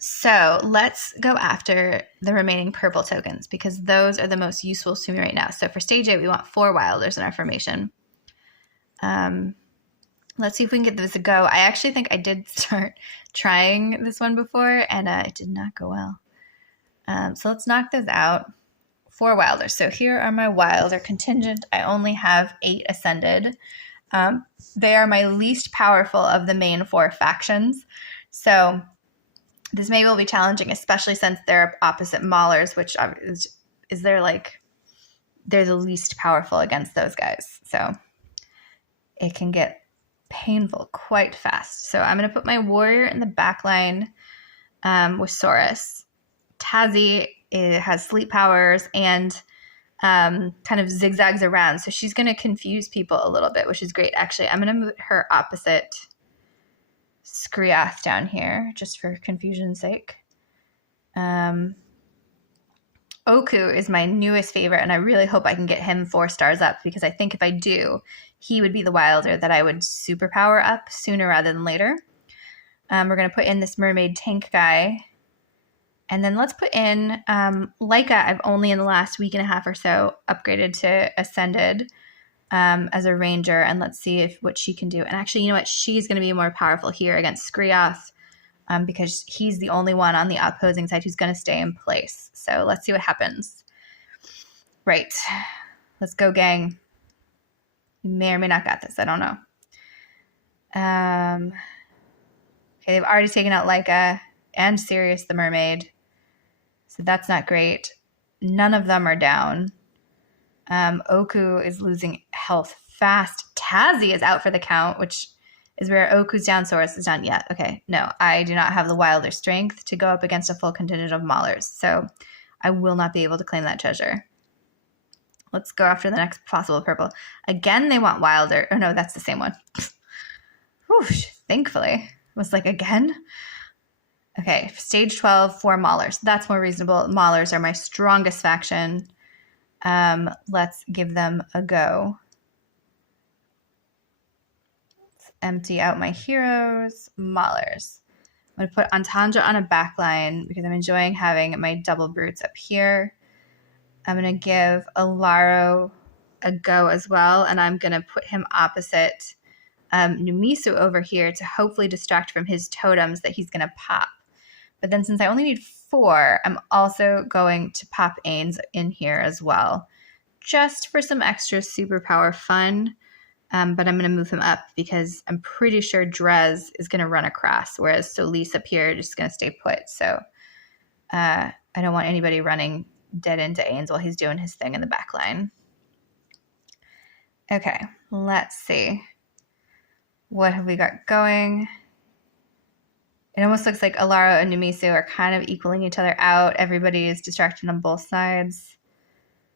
So let's go after the remaining purple tokens because those are the most useful to me right now. So for stage 8, we want 4 Wilders in our formation. Let's see if we can get this a go. I actually think I did start trying this one before, and it did not go well. So let's knock those out. 4 Wilders. So here are my Wilder contingent. I only have 8 ascended. They are my least powerful of the main 4 factions. So this may well be challenging, especially since they're opposite Maulers, which is they're the least powerful against those guys. So it can get painful quite fast. So I'm going to put my warrior in the back line with Saurus. Tazzy has sleep powers and kind of zigzags around. So she's going to confuse people a little bit, which is great. Actually, I'm going to move her opposite Skriath down here just for confusion's sake. Oku is my newest favorite, and I really hope I can get him 4 stars up because I think if I do, he would be the Wilder that I would superpower up sooner rather than later. We're going to put in this mermaid tank guy. And then let's put in Leica. I've only in the last week and a half or so upgraded to Ascended as a ranger. And let's see what she can do. And actually, you know what? She's going to be more powerful here against Skriath because he's the only one on the opposing side who's going to stay in place. So let's see what happens. Right. Let's go, gang. You may or may not got this. I don't know. Okay, they've already taken out Laika and Sirius the mermaid. So that's not great. None of them are down. Oku is losing health fast. Tazi is out for the count, which is where Oku's down, Soros is not yet. Okay, no, I do not have the wilder strength to go up against a full contingent of maulers, so I will not be able to claim that treasure. Let's go after the next possible purple. Again, they want wilder. Oh no, that's the same one. Whoosh, thankfully. I was like, again? Okay, stage 12, 4 maulers. That's more reasonable. Maulers are my strongest faction. Let's give them a go. Let's empty out my heroes. Maulers. I'm going to put Antandra on a backline because I'm enjoying having my double brutes up here. I'm going to give Alaro a go as well, and I'm going to put him opposite Numisu over here to hopefully distract from his totems that he's going to pop. But then since I only need 4, I'm also going to pop Ains in here as well, just for some extra superpower fun. But I'm going to move him up because I'm pretty sure Drez is going to run across, whereas Solis up here is just going to stay put. So I don't want anybody running dead into Ains while he's doing his thing in the back line. Okay, let's see. What have we got going? It almost looks like Alaro and Numisu are kind of equaling each other out. Everybody is distracted on both sides.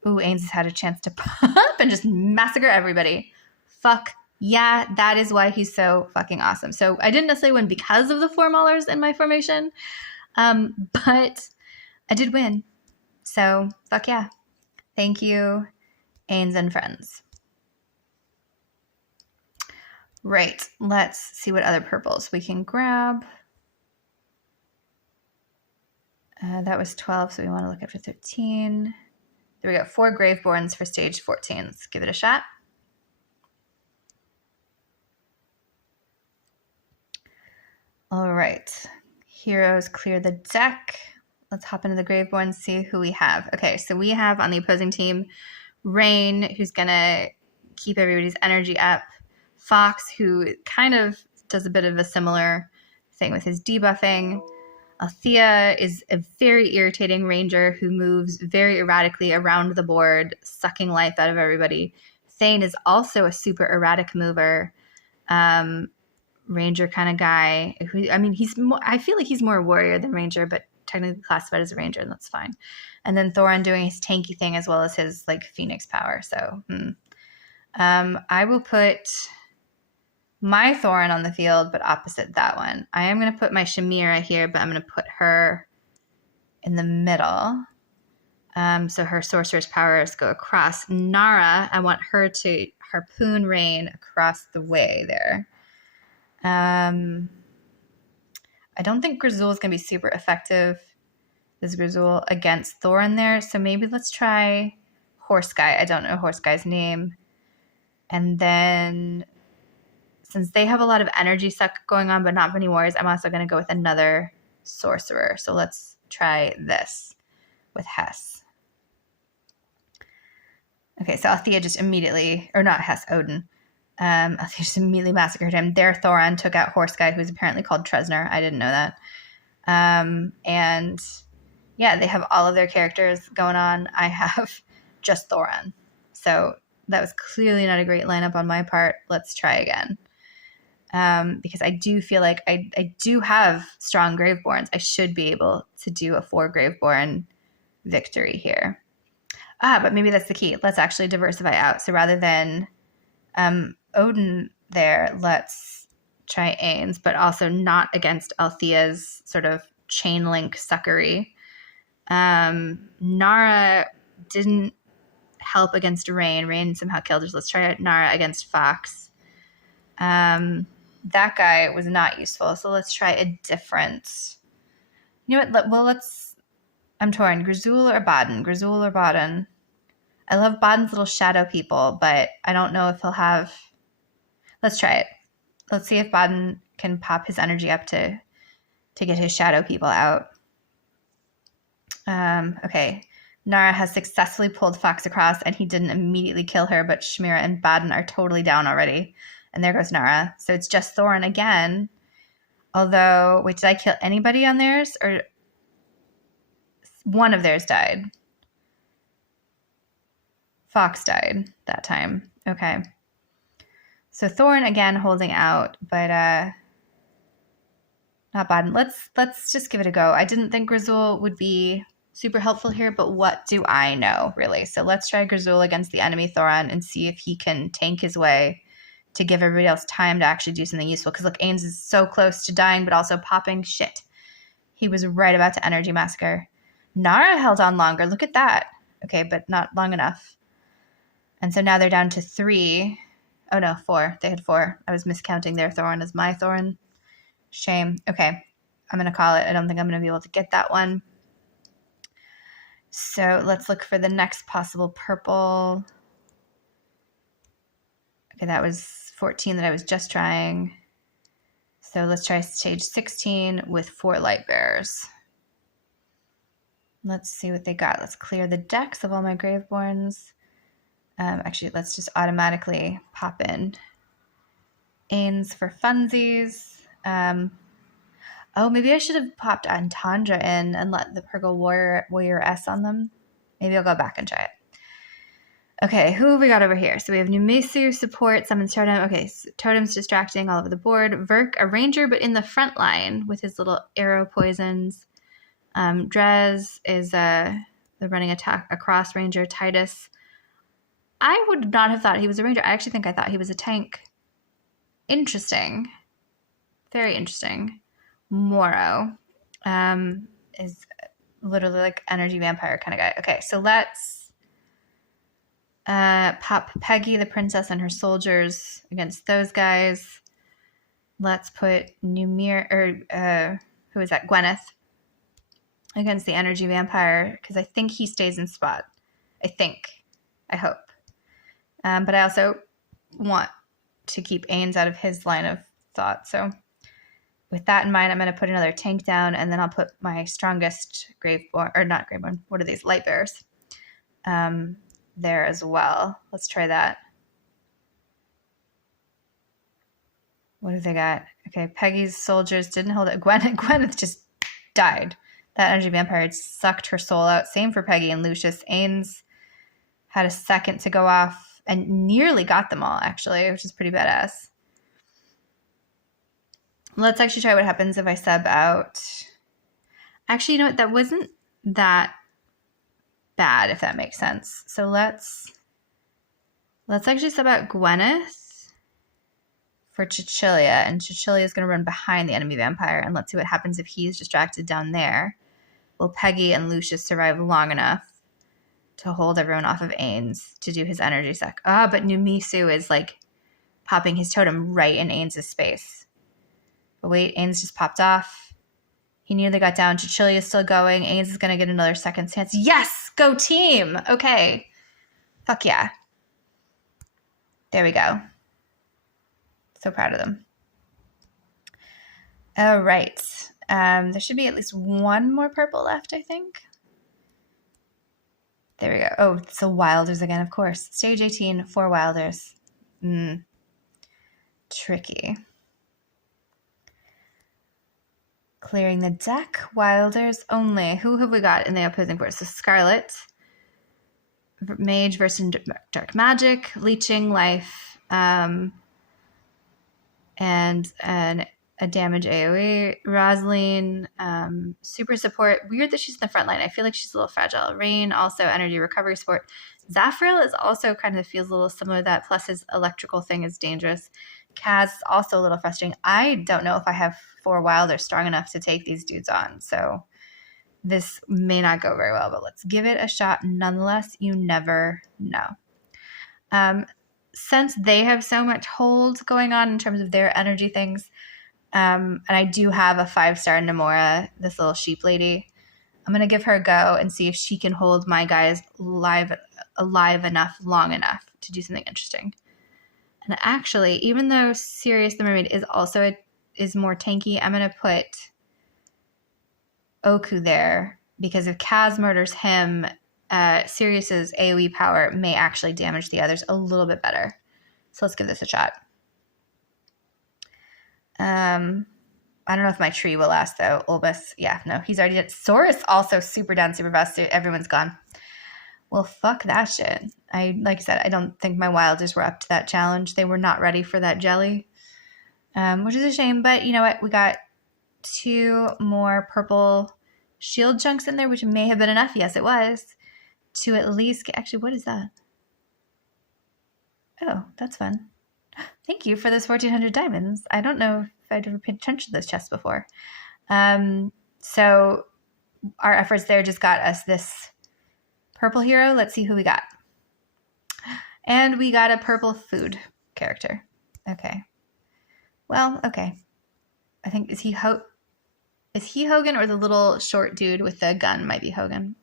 Ooh, Ains has had a chance to pop and just massacre everybody. Fuck yeah, that is why he's so fucking awesome. So I didn't necessarily win because of the 4 maulers in my formation, but I did win. So fuck yeah. Thank you, Ains and friends. Right, let's see what other purples we can grab. That was 12, so we want to look at for 13. There we go, 4 Graveborns for stage 14. Let's give it a shot. All right, heroes clear the deck. Let's hop into the Graveborn and see who we have. Okay, so we have on the opposing team Rain, who's going to keep everybody's energy up. Fox, who kind of does a bit of a similar thing with his debuffing. Althea is a very irritating ranger who moves very erratically around the board, sucking life out of everybody. Thane is also a super erratic mover, ranger kind of guy. Who, I mean, I feel like he's more a warrior than ranger, but technically classified as a ranger, and that's fine. And then Thorin doing his tanky thing as well as his like phoenix power. So I will put my Thorin on the field, but opposite that one. I am going to put my Shamira here, but I'm going to put her in the middle. So her sorcerer's powers go across. Nara, I want her to harpoon Rain across the way there. I don't think Grizul is going to be super effective. This Grizul against Thorin there. So maybe let's try Horse Guy. I don't know Horse Guy's name. And then since they have a lot of energy suck going on, but not many warriors, I'm also going to go with another sorcerer. So let's try this with Hess. Okay, so Althea just immediately, or not Hess, Odin. Althea just immediately massacred him. Their Thorin took out Horse Guy, who's apparently called Tresnor. I didn't know that. And yeah, they have all of their characters going on. I have just Thorin. So that was clearly not a great lineup on my part. Let's try again. Because I do feel like I do have strong Graveborns. I should be able to do a 4 Graveborn victory here. But maybe that's the key. Let's actually diversify out. So rather than Odin there, let's try Ains, but also not against Althea's sort of chain link suckery. Nara didn't help against Rain. Rain somehow killed her. So let's try Nara against Fox. That guy was not useful. So let's try a different. You know what? Well, I'm torn. Grizul or Baden? Grizul or Baden? I love Baden's little shadow people, but I don't know if he'll have. Let's try it. Let's see if Baden can pop his energy up to to get his shadow people out. Okay. Nara has successfully pulled Fox across, and he didn't immediately kill her, but Shmira and Baden are totally down already. And there goes Nara. So it's just Thorin again. Although, wait, did I kill anybody on theirs? Or one of theirs died. Fox died that time. Okay. So Thorin again holding out, but not Baden. Let's just give it a go. I didn't think Grizul would be super helpful here, but what do I know, really? So let's try Grizul against the enemy Thorin and see if he can tank his way to give everybody else time to actually do something useful. Because look, Ains is so close to dying, but also popping. Shit. He was right about to energy massacre. Nara held on longer. Look at that. Okay, but not long enough. And so now they're down to 3. Oh no, 4. They had 4. I was miscounting their Thorin as my Thorin. Shame. Okay, I'm going to call it. I don't think I'm going to be able to get that one. So let's look for the next possible purple. Okay, that was 14 that I was just trying. So let's try stage 16 with 4 light bearers. Let's see what they got. Let's clear the decks of all my Graveborns. Actually, let's just automatically pop in Ains for funsies. Oh, maybe I should have popped Antandra in and let the Purgle Warrior S on them. Maybe I'll go back and try it. Okay, who have we got over here? So we have Numesu, support, summons totem. Okay, so totem's distracting all over the board. Verk, a ranger, but in the front line with his little arrow poisons. Drez is the running attack across ranger. Titus, I would not have thought he was a ranger. I actually think I thought he was a tank. Interesting. Very interesting. Moro is literally like energy vampire kind of guy. Okay, so let's pop Peggy, the princess, and her soldiers against those guys. Let's put Numir, or who is that? Gwyneth against the energy vampire, because I think he stays in spot. I hope. But I also want to keep Ains out of his line of thought. So with that in mind, I'm going to put another tank down, and then I'll put my strongest Graveborn, or not Graveborn, what are these? Light bearers. There as well. Let's try that. What have they got? Okay, Peggy's soldiers didn't hold it. Gwyneth just died. That energy vampire had sucked her soul out. Same for Peggy and Lucius. Ains had a second to go off and nearly got them all, actually, which is pretty badass. Let's actually try what happens if I sub out. Actually, you know what? That wasn't that bad, if that makes sense. So let's actually sub out Gwyneth for Cecilia, and Cecilia is going to run behind the enemy vampire, and let's see what happens if he's distracted down there. Will Peggy and Lucius survive long enough to hold everyone off of Ains to do his energy suck? But Numisu is like popping his totem right in Ains' space. But wait, Ains just popped off. He nearly got down. Cecilia is still going. Ains is going to get another second chance. Yes! Go team! Okay. Fuck yeah. There we go. So proud of them. All right. There should be at least one more purple left, I think. There we go. Oh, so Wilders again, of course. Stage 18, 4 Wilders. Tricky. Clearing the deck. Wilders only. Who have we got in the opposing force? So Scarlet. Mage versus Dark Magic. Leeching Life. And a damage AoE. Rosaline, super support. Weird that she's in the front line. I feel like she's a little fragile. Rain, also energy recovery support. Zafril is also kind of feels a little similar to that, plus his electrical thing is dangerous. Kaz is also a little frustrating. I don't know if I have 4 wild or strong enough to take these dudes on, so this may not go very well, but let's give it a shot nonetheless. You never know. Since they have so much hold going on in terms of their energy things, and I do have a 5-star Namora, this little sheep lady, I'm going to give her a go and see if she can hold my guys alive enough, long enough to do something interesting. And actually, even though Sirius the Mermaid is also is more tanky, I'm going to put Oku there, because if Kaz murders him, Sirius's AoE power may actually damage the others a little bit better. So let's give this a shot. I don't know if my tree will last, though. Olbus, yeah, no, he's already dead. Saurus also super down, super fast. Everyone's gone. Well, fuck that shit. Like I said, I don't think my wilders were up to that challenge. They were not ready for that jelly, which is a shame. But you know what? We got 2 more purple shield chunks in there, which may have been enough. Yes, it was. To at least get... Actually, what is that? Oh, that's fun. Thank you for those 1,400 diamonds. I don't know if I'd ever paid attention to those chests before. So our efforts there just got us this purple hero. Let's see who we got. And we got a purple food character. Okay. Well, okay. I think, is he Hogan, or the little short dude with the gun might be Hogan?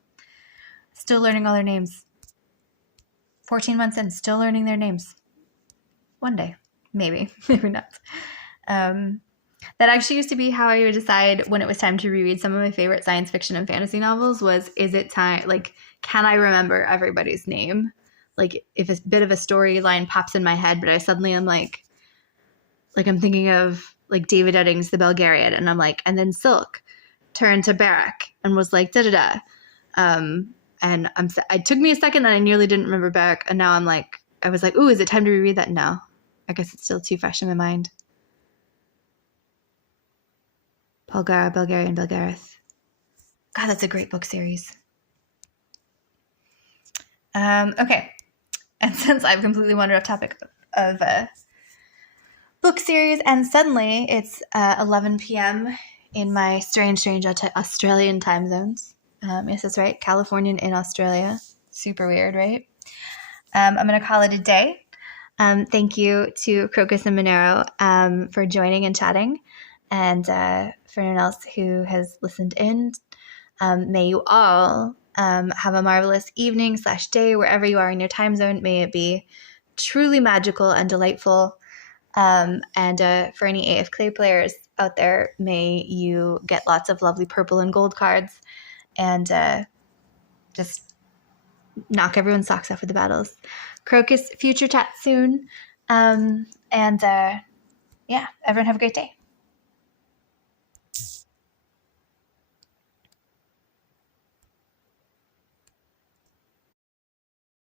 Still learning all their names. 14 months in, still learning their names. One day. Maybe. Maybe not. That actually used to be how I would decide when it was time to reread some of my favorite science fiction and fantasy novels was, is it time, like, can I remember everybody's name? Like, if a bit of a storyline pops in my head, but I suddenly am like I'm thinking of, like, David Eddings' The Belgariad, and I'm like, and then Silk turned to Barak and was like, da-da-da. And it took me a second, and I nearly didn't remember Barak, and now I was like, ooh, is it time to reread that? No. I guess it's still too fresh in my mind. Polgara, Belgarian, Belgareth. God, that's a great book series. Okay. And since I've completely wandered off topic of book series, and suddenly it's 11 p.m. in my strange Australian time zones. Yes, that's right. Californian in Australia. Super weird, right? I'm going to call it a day. Thank you to Crocus and Monero for joining and chatting. And for anyone else who has listened in, may you all have a marvelous evening / day wherever you are in your time zone. May it be truly magical and delightful. And for any AF Clay players out there, may you get lots of lovely purple and gold cards and just knock everyone's socks off with the battles. Crocus, future chat soon. Yeah, everyone have a great day.